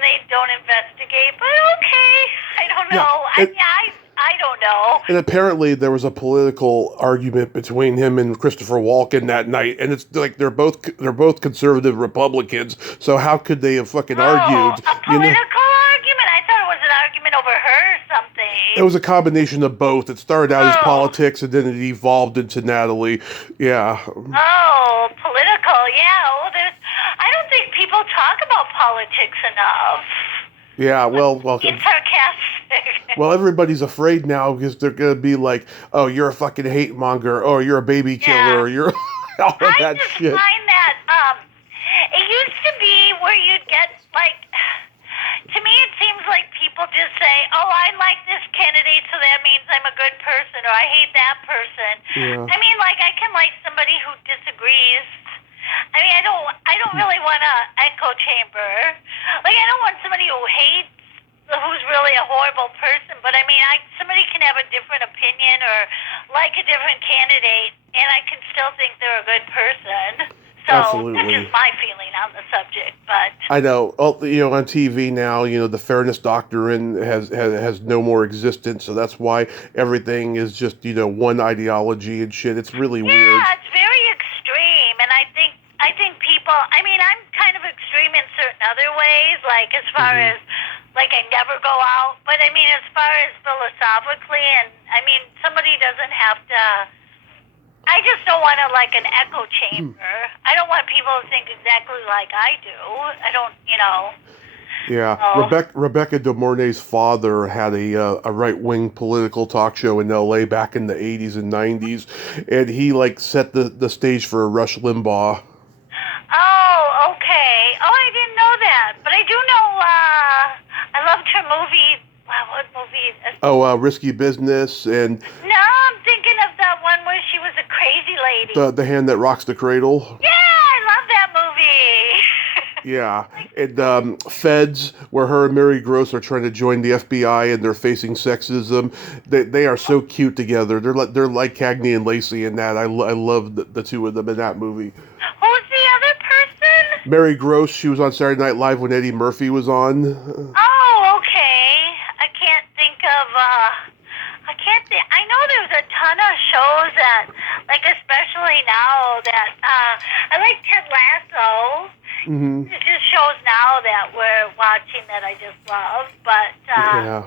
they don't investigate. But okay, I don't know. I don't know. And apparently there was a political argument between him and Christopher Walken that night, and it's like they're both conservative Republicans. So how could they have fucking argued? A political argument? I thought it was an argument over her or something. It was a combination of both. It started out as politics, and then it evolved into Natalie. Yeah. Oh, political. Yeah. Well, I don't think people talk about politics enough. Yeah, well, It's sarcastic. Well, everybody's afraid now because they're gonna be like, "Oh, you're a fucking hate monger. Oh, you're a baby killer. You're all of that shit." I just find that it used to be where you'd get like. To me, it seems like people just say, "Oh, I like this candidate, so that means I'm a good person," or "I hate that person." Yeah. I mean, like I can like somebody who disagrees. I mean, I don't really want an echo chamber. Like, I don't want somebody who's really a horrible person. But I mean, somebody can have a different opinion or like a different candidate, and I can still think they're a good person. So Absolutely. That's just my feeling on the subject. But I know, on TV now, the fairness doctrine has no more existence, so that's why everything is just one ideology and shit. It's really weird. Yeah, it's very extreme, and I think people. I mean, I'm kind of extreme in certain other ways, like as far as like I never go out. But I mean, as far as philosophically, and I mean, somebody doesn't have to. I just don't want like an echo chamber. I don't want people to think exactly like I do. I don't, Yeah, Rebecca De Mornay's father had a right-wing political talk show in L.A. back in the 80s and 90s, and he like set the stage for Rush Limbaugh. Oh, okay. Oh, I didn't know that, but I do know. I loved her movie. Wow, what movie? Oh, Risky Business, and No, I'm thinking of that one where she was a crazy lady. the Hand That Rocks the Cradle. Yeah, I love that movie. Yeah, and Feds, where her and Mary Gross are trying to join the FBI and they're facing sexism. They are so cute together. They're like Cagney and Lacey in that. I love the two of them in that movie. Who's the other person? Mary Gross, she was on Saturday Night Live when Eddie Murphy was on. Oh, okay. I can't think of. I know there's a ton of shows that, like especially now that I like Ted Lasso. Mm-hmm. There's just shows now that we're watching that I just love, but Yeah.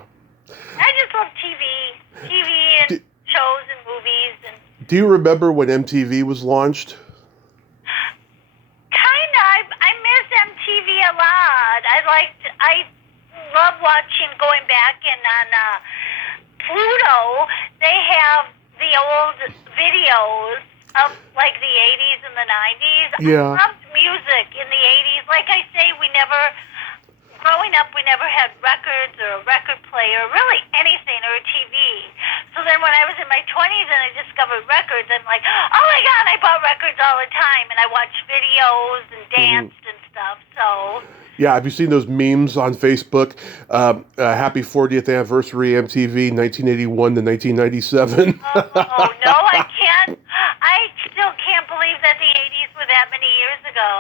I just love TV and shows and movies and. Do you remember when MTV was launched? Kinda. I miss MTV a lot. I love watching, going back and on Pluto, they have the old videos of like the 80s and the 90s. Yeah. I loved music in the 80s. Like I say, growing up, we never had records or a record player, really anything, or a TV. So then when I was in my 20s and I discovered records, I'm like, oh my God, I bought records all the time. And I watched videos and danced and stuff. So. Yeah, have you seen those memes on Facebook? Happy 40th anniversary MTV, 1981 to 1997. Oh, no, I can't. I still can't believe that the 80s were that many years ago.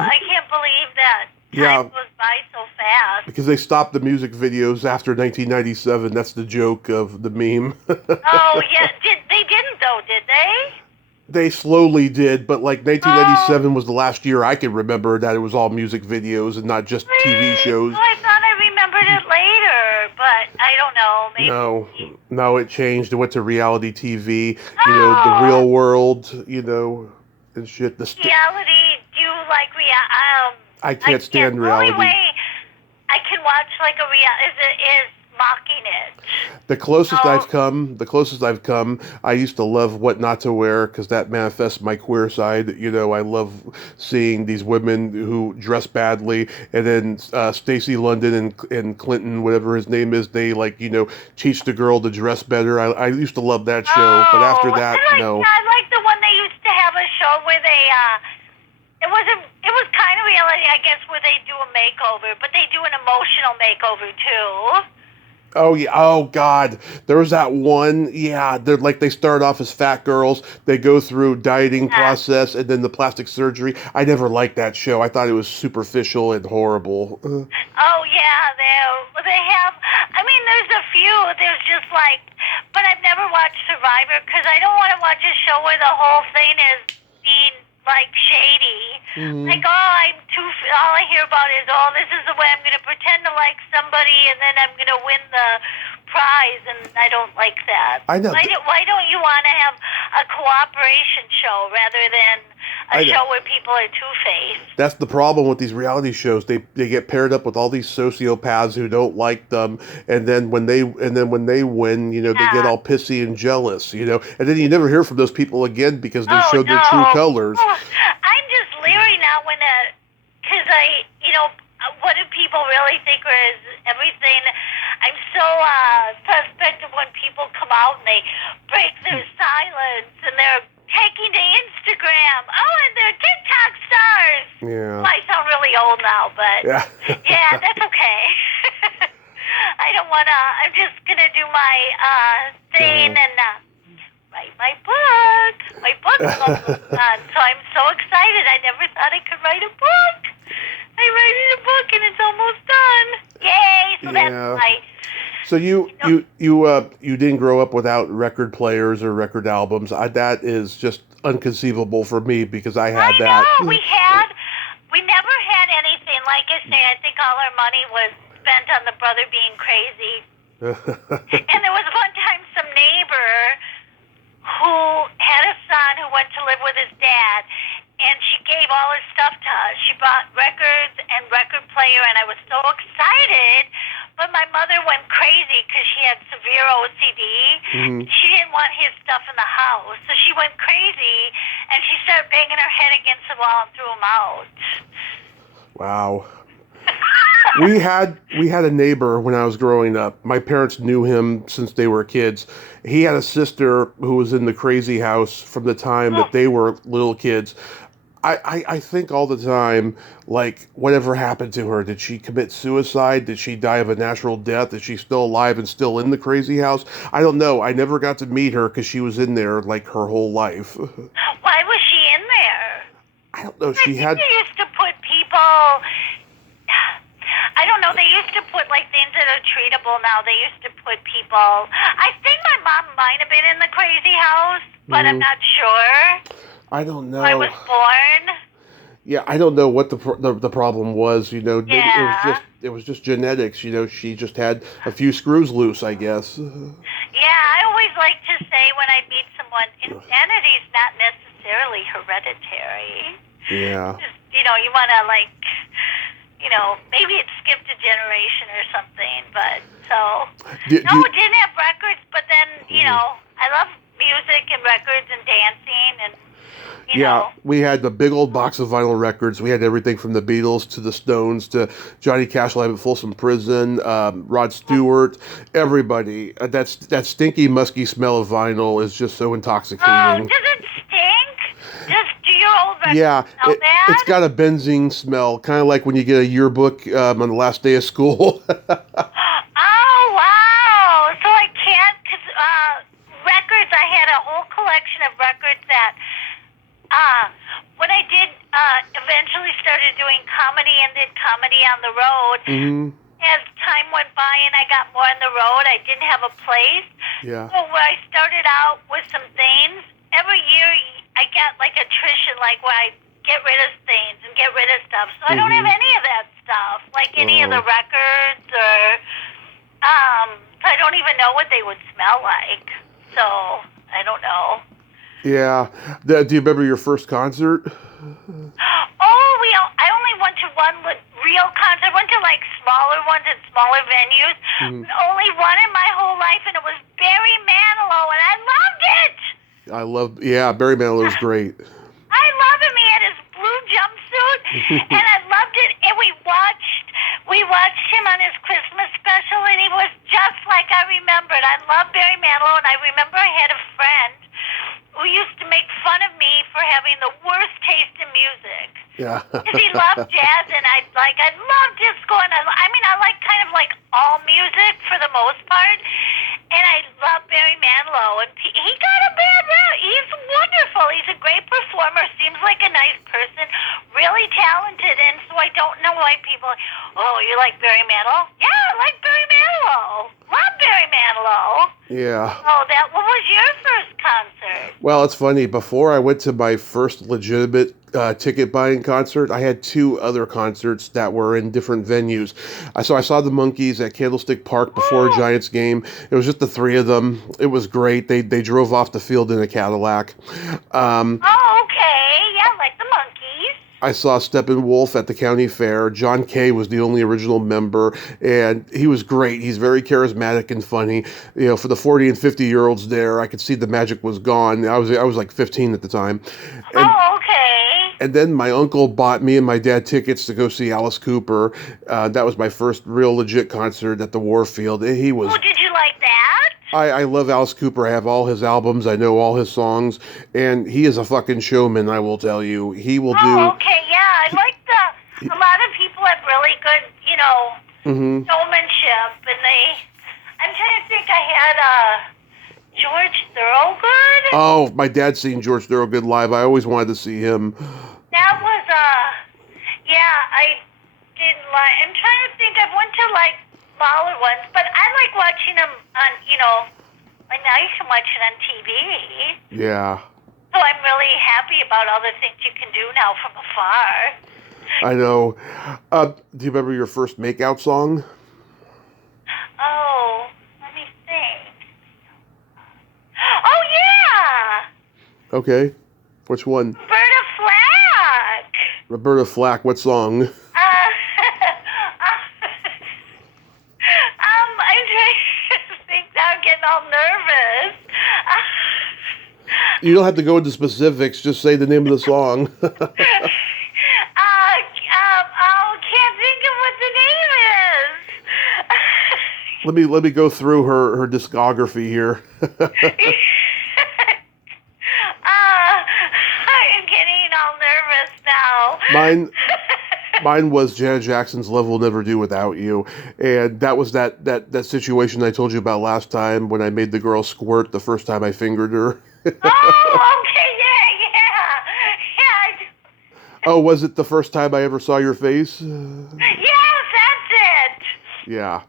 I can't believe that time goes by so fast. Because they stopped the music videos after 1997. That's the joke of the meme. Oh, yeah. They didn't, though, did they? They slowly did, but like 1997 was the last year I can remember that it was all music videos and not just TV Really? shows. Oh, I thought I remembered it later, but I don't know. No, Maybe. no, it changed. It went to reality TV, the Oh, real world, and shit. reality. Do you like I I can't can't. stand The only reality. way I can watch like a real is mocking it. Oh, The closest I've come, I used to love What Not to Wear because that manifests my queer side. I love seeing these women who dress badly, and then Stacey London and Clinton, whatever his name is, they teach the girl to dress better. I used to love that show, but oh, after that, no. I like the one they used to have a show where they it was kind of reality, I guess, where they do a makeover, but they do an emotional makeover too. Oh yeah. Oh God. There was that one. Yeah. They start off as fat girls. They go through dieting Yeah. process and then the plastic surgery. I never liked that show. I thought it was superficial and horrible. Oh yeah, they have. I mean, there's a few. There's just like, but I've never watched Survivor because I don't want to watch a show where the whole thing is being like shady. Mhm. Like, oh, I'm too. All I hear about is, oh, this is the way I'm going to pretend to like somebody, and then I'm going to win the prize, and I don't like that. I know. Why don't you want to have a cooperation show rather than a I know. show where people are two-faced? That's the problem with these reality shows. They get paired up with all these sociopaths who don't like them, and then when they win, they get Yeah. all pissy and jealous, and then you never hear from those people again because they Oh showed their no! true colors. Oh, I'm just leery now because what do people really think or is everything? I'm so suspect of when people come out and they break their silence and they're taking to Instagram. Oh, and they're TikTok stars. Yeah. Well, I sound really old now, but Yeah. yeah, that's okay. I don't wanna. I'm just gonna do my thing and. Write my book. My book's almost done, so I'm so excited. I never thought I could write a book. I'm writing a book, and it's almost done. Yay! So that's Yeah. my. So you didn't grow up without record players or record albums. That is just unconceivable for me because I I had that. know we never had anything. Like I say, I think all our money was spent on the brother being crazy. And there was one time some neighbor who had a son who went to live with his dad, and she gave all his stuff to us. She bought records and record player, and I was so excited. But my mother went crazy because she had severe OCD. Mhm. She didn't want his stuff in the house, so she went crazy, and she started banging her head against the wall and threw him out. Wow. We had a neighbor when I was growing up. My parents knew him since they were kids. He had a sister who was in the crazy house from the time that they were little kids. I think all the time, like, whatever happened to her? Did she commit suicide? Did she die of a natural death? Is she still alive and still in the crazy house? I don't know. I never got to meet her because she was in there, like, her whole life. Why was she in there? I don't know. I She think had... they used to put people. I don't know. They used to put like things that are treatable now. They used to put people. I think my mom might have been in the crazy house, but I'm not sure. I don't I know. was born. Yeah, I don't know what the problem was. Maybe Yeah. it was just genetics. She just had a few screws loose, I guess. Yeah, I always like to say when I meet someone, insanity is not necessarily hereditary. Yeah. Just, you want to maybe it skipped a generation or something, but so. No, it didn't have records, but then, I love music and records and dancing and, Yeah, we had the big old box of vinyl records. We had everything from the Beatles to the Stones to Johnny Cash live at Folsom Prison, Rod Stewart, everybody. That stinky, musky smell of vinyl is just so Oh, intoxicating. does it stink? Do your old records Yeah, smell it's bad? got a benzene smell, kind of like when you get a yearbook on the last day of school. Oh, wow. So I can't, because records, I had a whole collection of records that, when I did, eventually started doing comedy and did comedy on the road, as time went by and I got more on the road, I didn't have a place. Yeah. So where I started out with some things, every year I get like attrition, like where I get rid of things and get rid of stuff. So I don't have any of that stuff, like any of the records or, so I don't even know what they would smell like. So I don't know. Yeah. Do you remember your first concert? I only went to one real concert. I went to like smaller ones at smaller venues. Only one in my whole life, and it was Barry Manilow, and I loved it. Barry Manilow's great. I love him. He had his blue jumpsuit, and I loved it. And we watched him on his Christmas special, and he was just like I remembered. I love Barry Manilow, and I remember I had a friend who used to make fun of me for having the worst taste in music. Yeah. Because he loved jazz, and I love disco, and I like kind of like all music for the most part. And I love Barry Manilow, and he got a bad rap. He's wonderful. He's a great performer. Seems like a nice person, really talented. And so I don't know why people. Oh, you like Barry Manilow? Yeah, I like Barry Manilow. Love Barry Manilow. Yeah. Oh, what was your first concert? Well, it's funny. Before I went to my first legitimate ticket buying concert, I had two other concerts that were in different venues. I saw the Monkees at Candlestick Park before a Giants game. It was just the three of them. It was great. They drove off the field in a Cadillac. Oh, okay. Yeah, like the Monkees. I saw Steppenwolf at the county fair. John Kay was the only original member, and he was great. He's very charismatic and funny. You know, for the 40 and 50-year-olds there, I could see the magic was gone. I was like 15 at the time. And, okay. And then my uncle bought me and my dad tickets to go see Alice Cooper. That was my first real legit concert at the Warfield. He was. Oh, did you like that? I love Alice Cooper. I have all his albums. I know all his songs. And he is a fucking showman, I will tell you. He will do... Oh, okay, yeah. I like a lot of people have really good, showmanship. And I'm trying to think, I had George Thorogood. Oh, my dad's seen George Thorogood live. I always wanted to see him. That was, I didn't like... I'm trying to think, I went to, smaller ones, but I like watching them on, like now you can watch it on TV. Yeah. So I'm really happy about all the things you can do now from afar. I know. Do you remember your first makeout song? Oh, let me think. Oh, yeah! Okay. Which one? Roberta Flack! Roberta Flack, what song? I'm trying to think now. I'm getting all nervous. You don't have to go into specifics. Just say the name of the song. Can't think of what the name is. Let me go through her discography here. I'm getting all nervous now. Mine was Janet Jackson's "Love Will Never Do Without You," and that was that situation I told you about last time when I made the girl squirt the first time I fingered her. Oh, okay, yeah. Oh, was it the first time I ever saw your face? Yes, that's it. Yeah.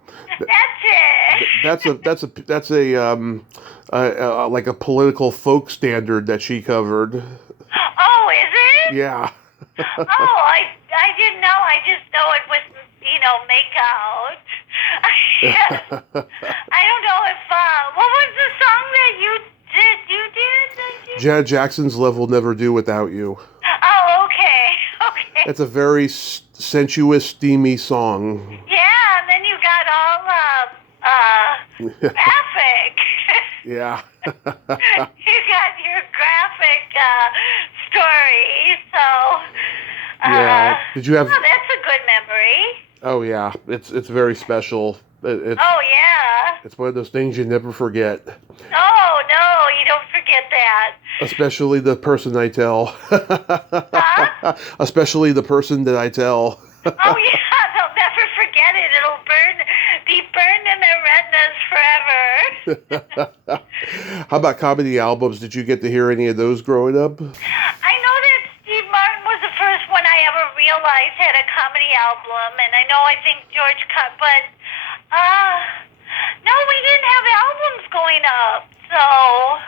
That's it. That's a like a political folk standard that she covered. Oh, is it? Yeah. I didn't know. I just know it was, make out. I don't know if, what was the song that you did? Janet Jackson's "Love Will Never Do Without You." Oh, okay. It's a very sensuous, steamy song. Yeah, and then you got all, graphic. Yeah. You got your graphic, story, so... Yeah. Did you have... Oh, that's a good memory. Oh, yeah. It's very special. It's, oh, yeah. It's one of those things you never forget. Oh, no, you don't forget that. Especially the person I tell. Huh? Especially the person that I tell. Oh, yeah, they'll never forget it. It'll be burned in their retinas forever. How about comedy albums? Did you get to hear any of those growing up? I know that Steve Martin was the first one I ever realized had a comedy album, and I think George cut, but, no, we didn't have albums going up, so,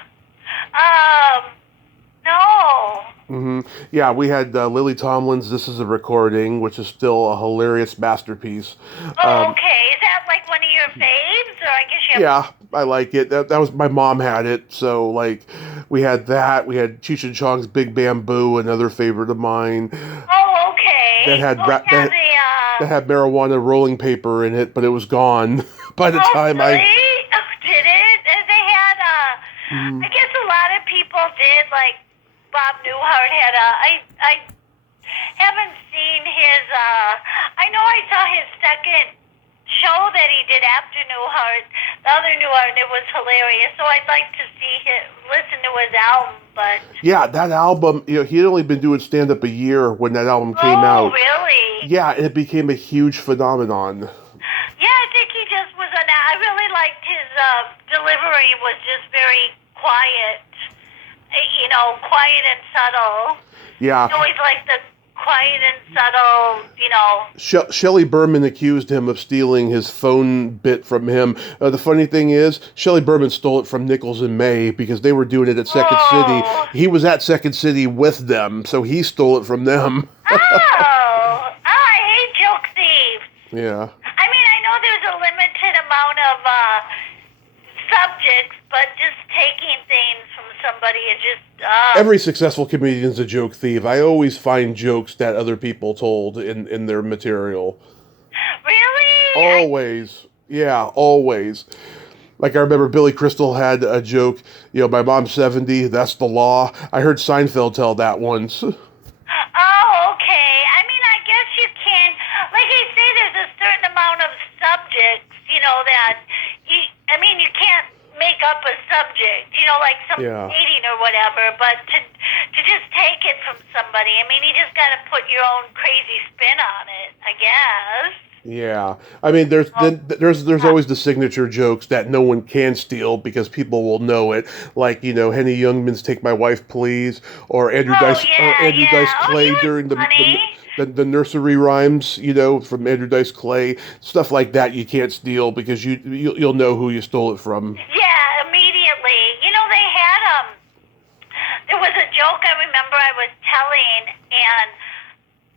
No. Yeah, we had Lily Tomlin's "This Is a Recording," which is still a hilarious masterpiece. Oh, okay. Is that like one of your faves, or I guess you have? Yeah, I like it. That was my mom had it, so like we had that. We had Cheech and Chong's "Big Bamboo," another favorite of mine. Oh, okay. That had Oh, yeah. that had marijuana rolling paper in it, but it was gone by the Oh, time I. really? Oh, did it? They had I Mm, guess a lot of people did. Like Bob Newhart had a. I haven't seen his. I know I saw his second show that he did after Newhart, the other Newhart, and it was hilarious. So I'd like to see him, listen to his album, but. yeah, that album. He had only been doing stand up a year when that album came Oh, out. really? Yeah, and it became a huge phenomenon. Yeah, I think he just was an. I really liked his delivery. Was just very quiet. Quiet and subtle. Yeah, I always liked the quiet and subtle. Shelley Berman accused him of stealing his phone bit from him. The funny thing is, Shelley Berman stole it from Nichols and May because they were doing it at Second City. Oh. He was at Second City with them, so he stole it from them. I hate joke thieves. Yeah. I mean, I know there's a limited amount of subjects, but just taking things from somebody is just. Every successful comedian's a joke thief. I always find jokes that other people told in their material. Really? Always. Yeah, always. Like I remember Billy Crystal had a joke, my mom's 70, that's the law. I heard Seinfeld tell that once. Oh, okay. I mean, I guess you can, like I say, there's a certain amount of subjects, that you can't make up a subject, like some Yeah. dating or whatever, but to just take it from somebody, you just got to put your own crazy spin on it, I guess. Yeah, I mean, there's always the signature jokes that no one can steal because people will know it, like Henny Youngman's "Take My Wife, Please," or Andrew Oh, Dice yeah, yeah. Oh, he Clay was during funny. the nursery rhymes, from Andrew Dice Clay, stuff like that. You can't steal because you'll know who you stole it from. Yeah, immediately. They had there was a joke I remember I was telling, and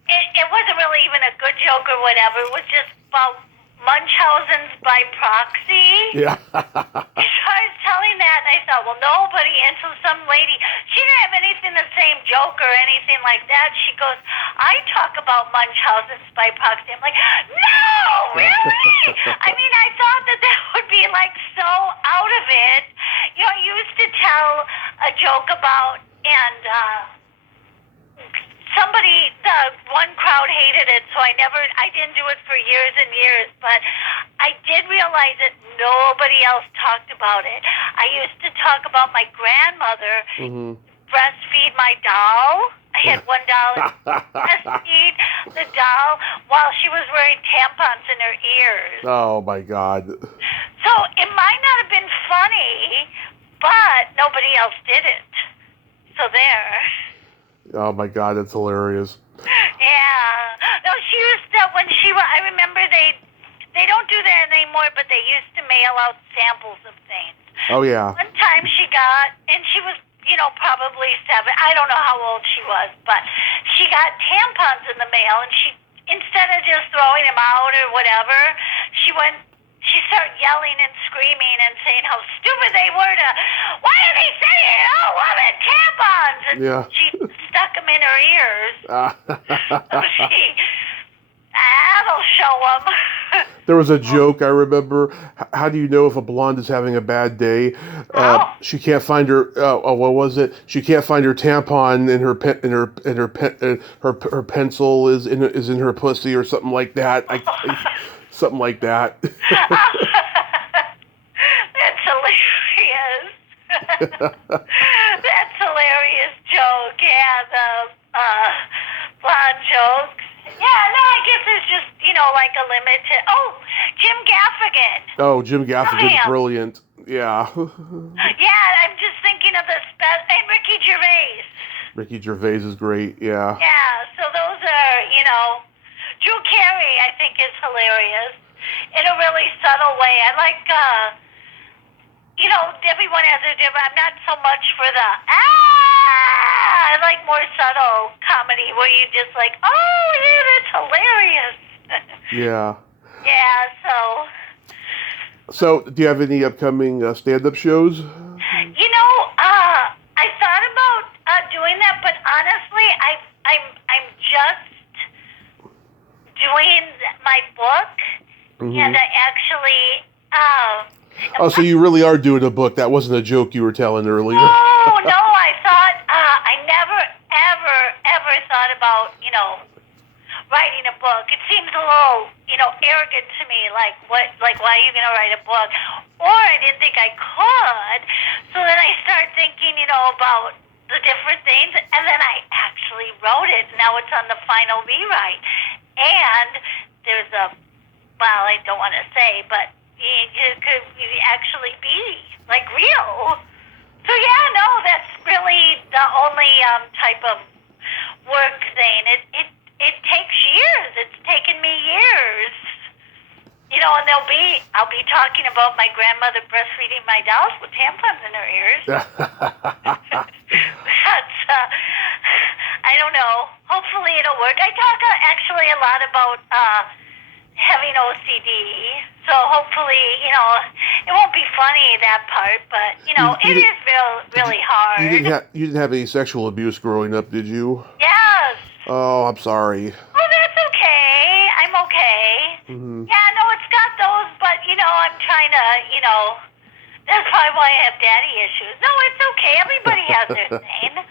it wasn't really even a good joke or whatever. It was just about Munchausen's by proxy. Yeah. So I was telling that, and I thought, well, nobody. And so some lady, she didn't have anything the same joke or anything like that. She goes, I talk about Munchausen's by proxy. I'm like, no, really? I thought that would be like so out of it. I used to tell a joke about, and the one crowd hated it, so I didn't do it for years and years, but I did realize that nobody else talked about it. I used to talk about my grandmother breastfeed my doll. I had one doll and breastfeed the doll while she was wearing tampons in her ears. Oh my God. So it might not have been funny, but nobody else did it. So there. Oh my God, that's hilarious. Yeah. No, she used to, I remember they don't do that anymore, but they used to mail out samples of things. Oh yeah. One time she got, and she was, probably 7, I don't know how old she was, but she got tampons in the mail, and instead of just throwing them out or whatever, she started yelling and screaming and saying how stupid they were why are they saying, oh, woman, tampons? And Yeah. she stuck them in her ears. That'll show them. There was a joke I remember. How do you know if a blonde is having a bad day? She can't find her. What was it? She can't find her tampon in her pencil is in her pussy or something like that. Something like that. That's hilarious. That's hilarious joke. Yeah, the blonde jokes. Yeah, no, I guess it's just, like a limited. Oh, Jim Gaffigan. Oh, Jim Gaffigan's brilliant. Yeah. Yeah, I'm just thinking of and Ricky Gervais. Ricky Gervais is great. Yeah. Yeah, so those are, Drew Carey, I think, is hilarious in a really subtle way. I like, everyone has a different. I'm not so much for the I like more subtle comedy where you just like, oh yeah, that's hilarious. Yeah. Yeah, So, do you have any upcoming stand-up shows? I thought about doing that, but honestly, I'm just doing my book, and I actually. Oh, so you really are doing a book. That wasn't a joke you were telling earlier. No, I thought I never, ever thought about writing a book. It seems a little arrogant to me. Like what? Like why are you gonna write a book? Or I didn't think I could. So then I started thinking, about the different things, and then I actually wrote it. Now it's on the final rewrite, and there's I don't want to say, but it could actually be like real. So yeah, no, that's really the only type of work thing. It takes years. It's taken me years. And I'll be talking about my grandmother breastfeeding my dolls with tampons in her ears. That's, I don't know. Hopefully it'll work. I talk actually a lot about having OCD. So hopefully, it won't be funny, that part, but, it is really hard. You didn't have any sexual abuse growing up, did you? Yes. Oh, I'm sorry. Oh, that's okay. I'm okay. Mm-hmm. Yeah, no, it's got those, but, I'm trying to, that's probably why I have daddy issues. No, it's okay. Everybody has their thing.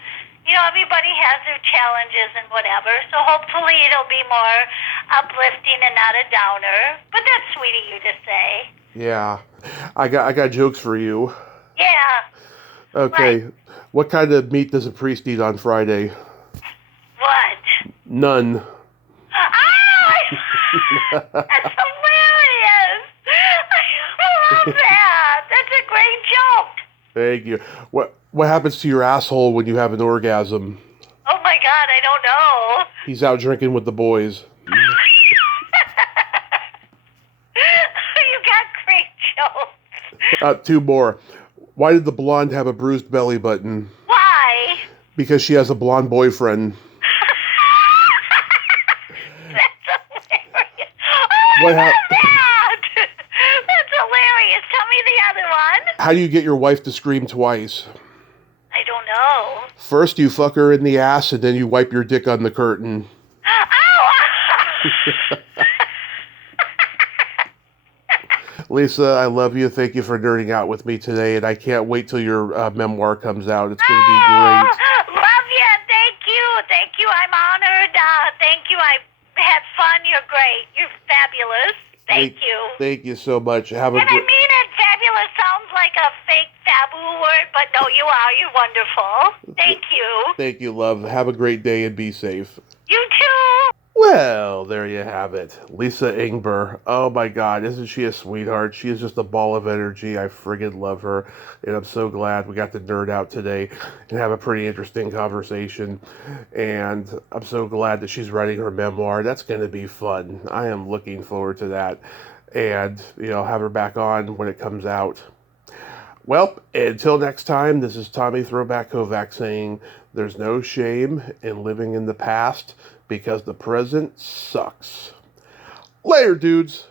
Everybody has their challenges and whatever, so hopefully it'll be more uplifting and not a downer. But that's sweet of you to say. Yeah. I got jokes for you. Yeah. Okay. Right. What kind of meat does a priest eat on Friday? What? None. That's hilarious. I love that. That's a great joke. Thank you. What happens to your asshole when you have an orgasm? Oh my God, I don't know. He's out drinking with the boys. You got great jokes. 2 more. Why did the blonde have a bruised belly button? Why? Because she has a blonde boyfriend. That's hilarious. What that. That's hilarious. Tell me the other one. How do you get your wife to scream twice? I don't know. First you fuck her in the ass, and then you wipe your dick on the curtain. Oh! Lisa, I love you. Thank you for nerding out with me today, and I can't wait till your memoir comes out. It's going to be great. Love you. Thank you. I'm honored. Thank you. I had fun. You're great. You're fabulous. Thank you. Thank you so much. I mean it. Fabulous sounds like a fake fabu word, but no, you are. You're wonderful. Thank you. Thank you, love. Have a great day and be safe. You too. Well, there you have it. Lisa Ingber. Oh my God, isn't she a sweetheart? She is just a ball of energy. I friggin' love her. And I'm so glad we got to nerd out today and have a pretty interesting conversation. And I'm so glad that she's writing her memoir. That's going to be fun. I am looking forward to that. And, have her back on when it comes out. Well, until next time, this is Tommy Throwback Kovac saying there's no shame in living in the past because the present sucks. Later, dudes.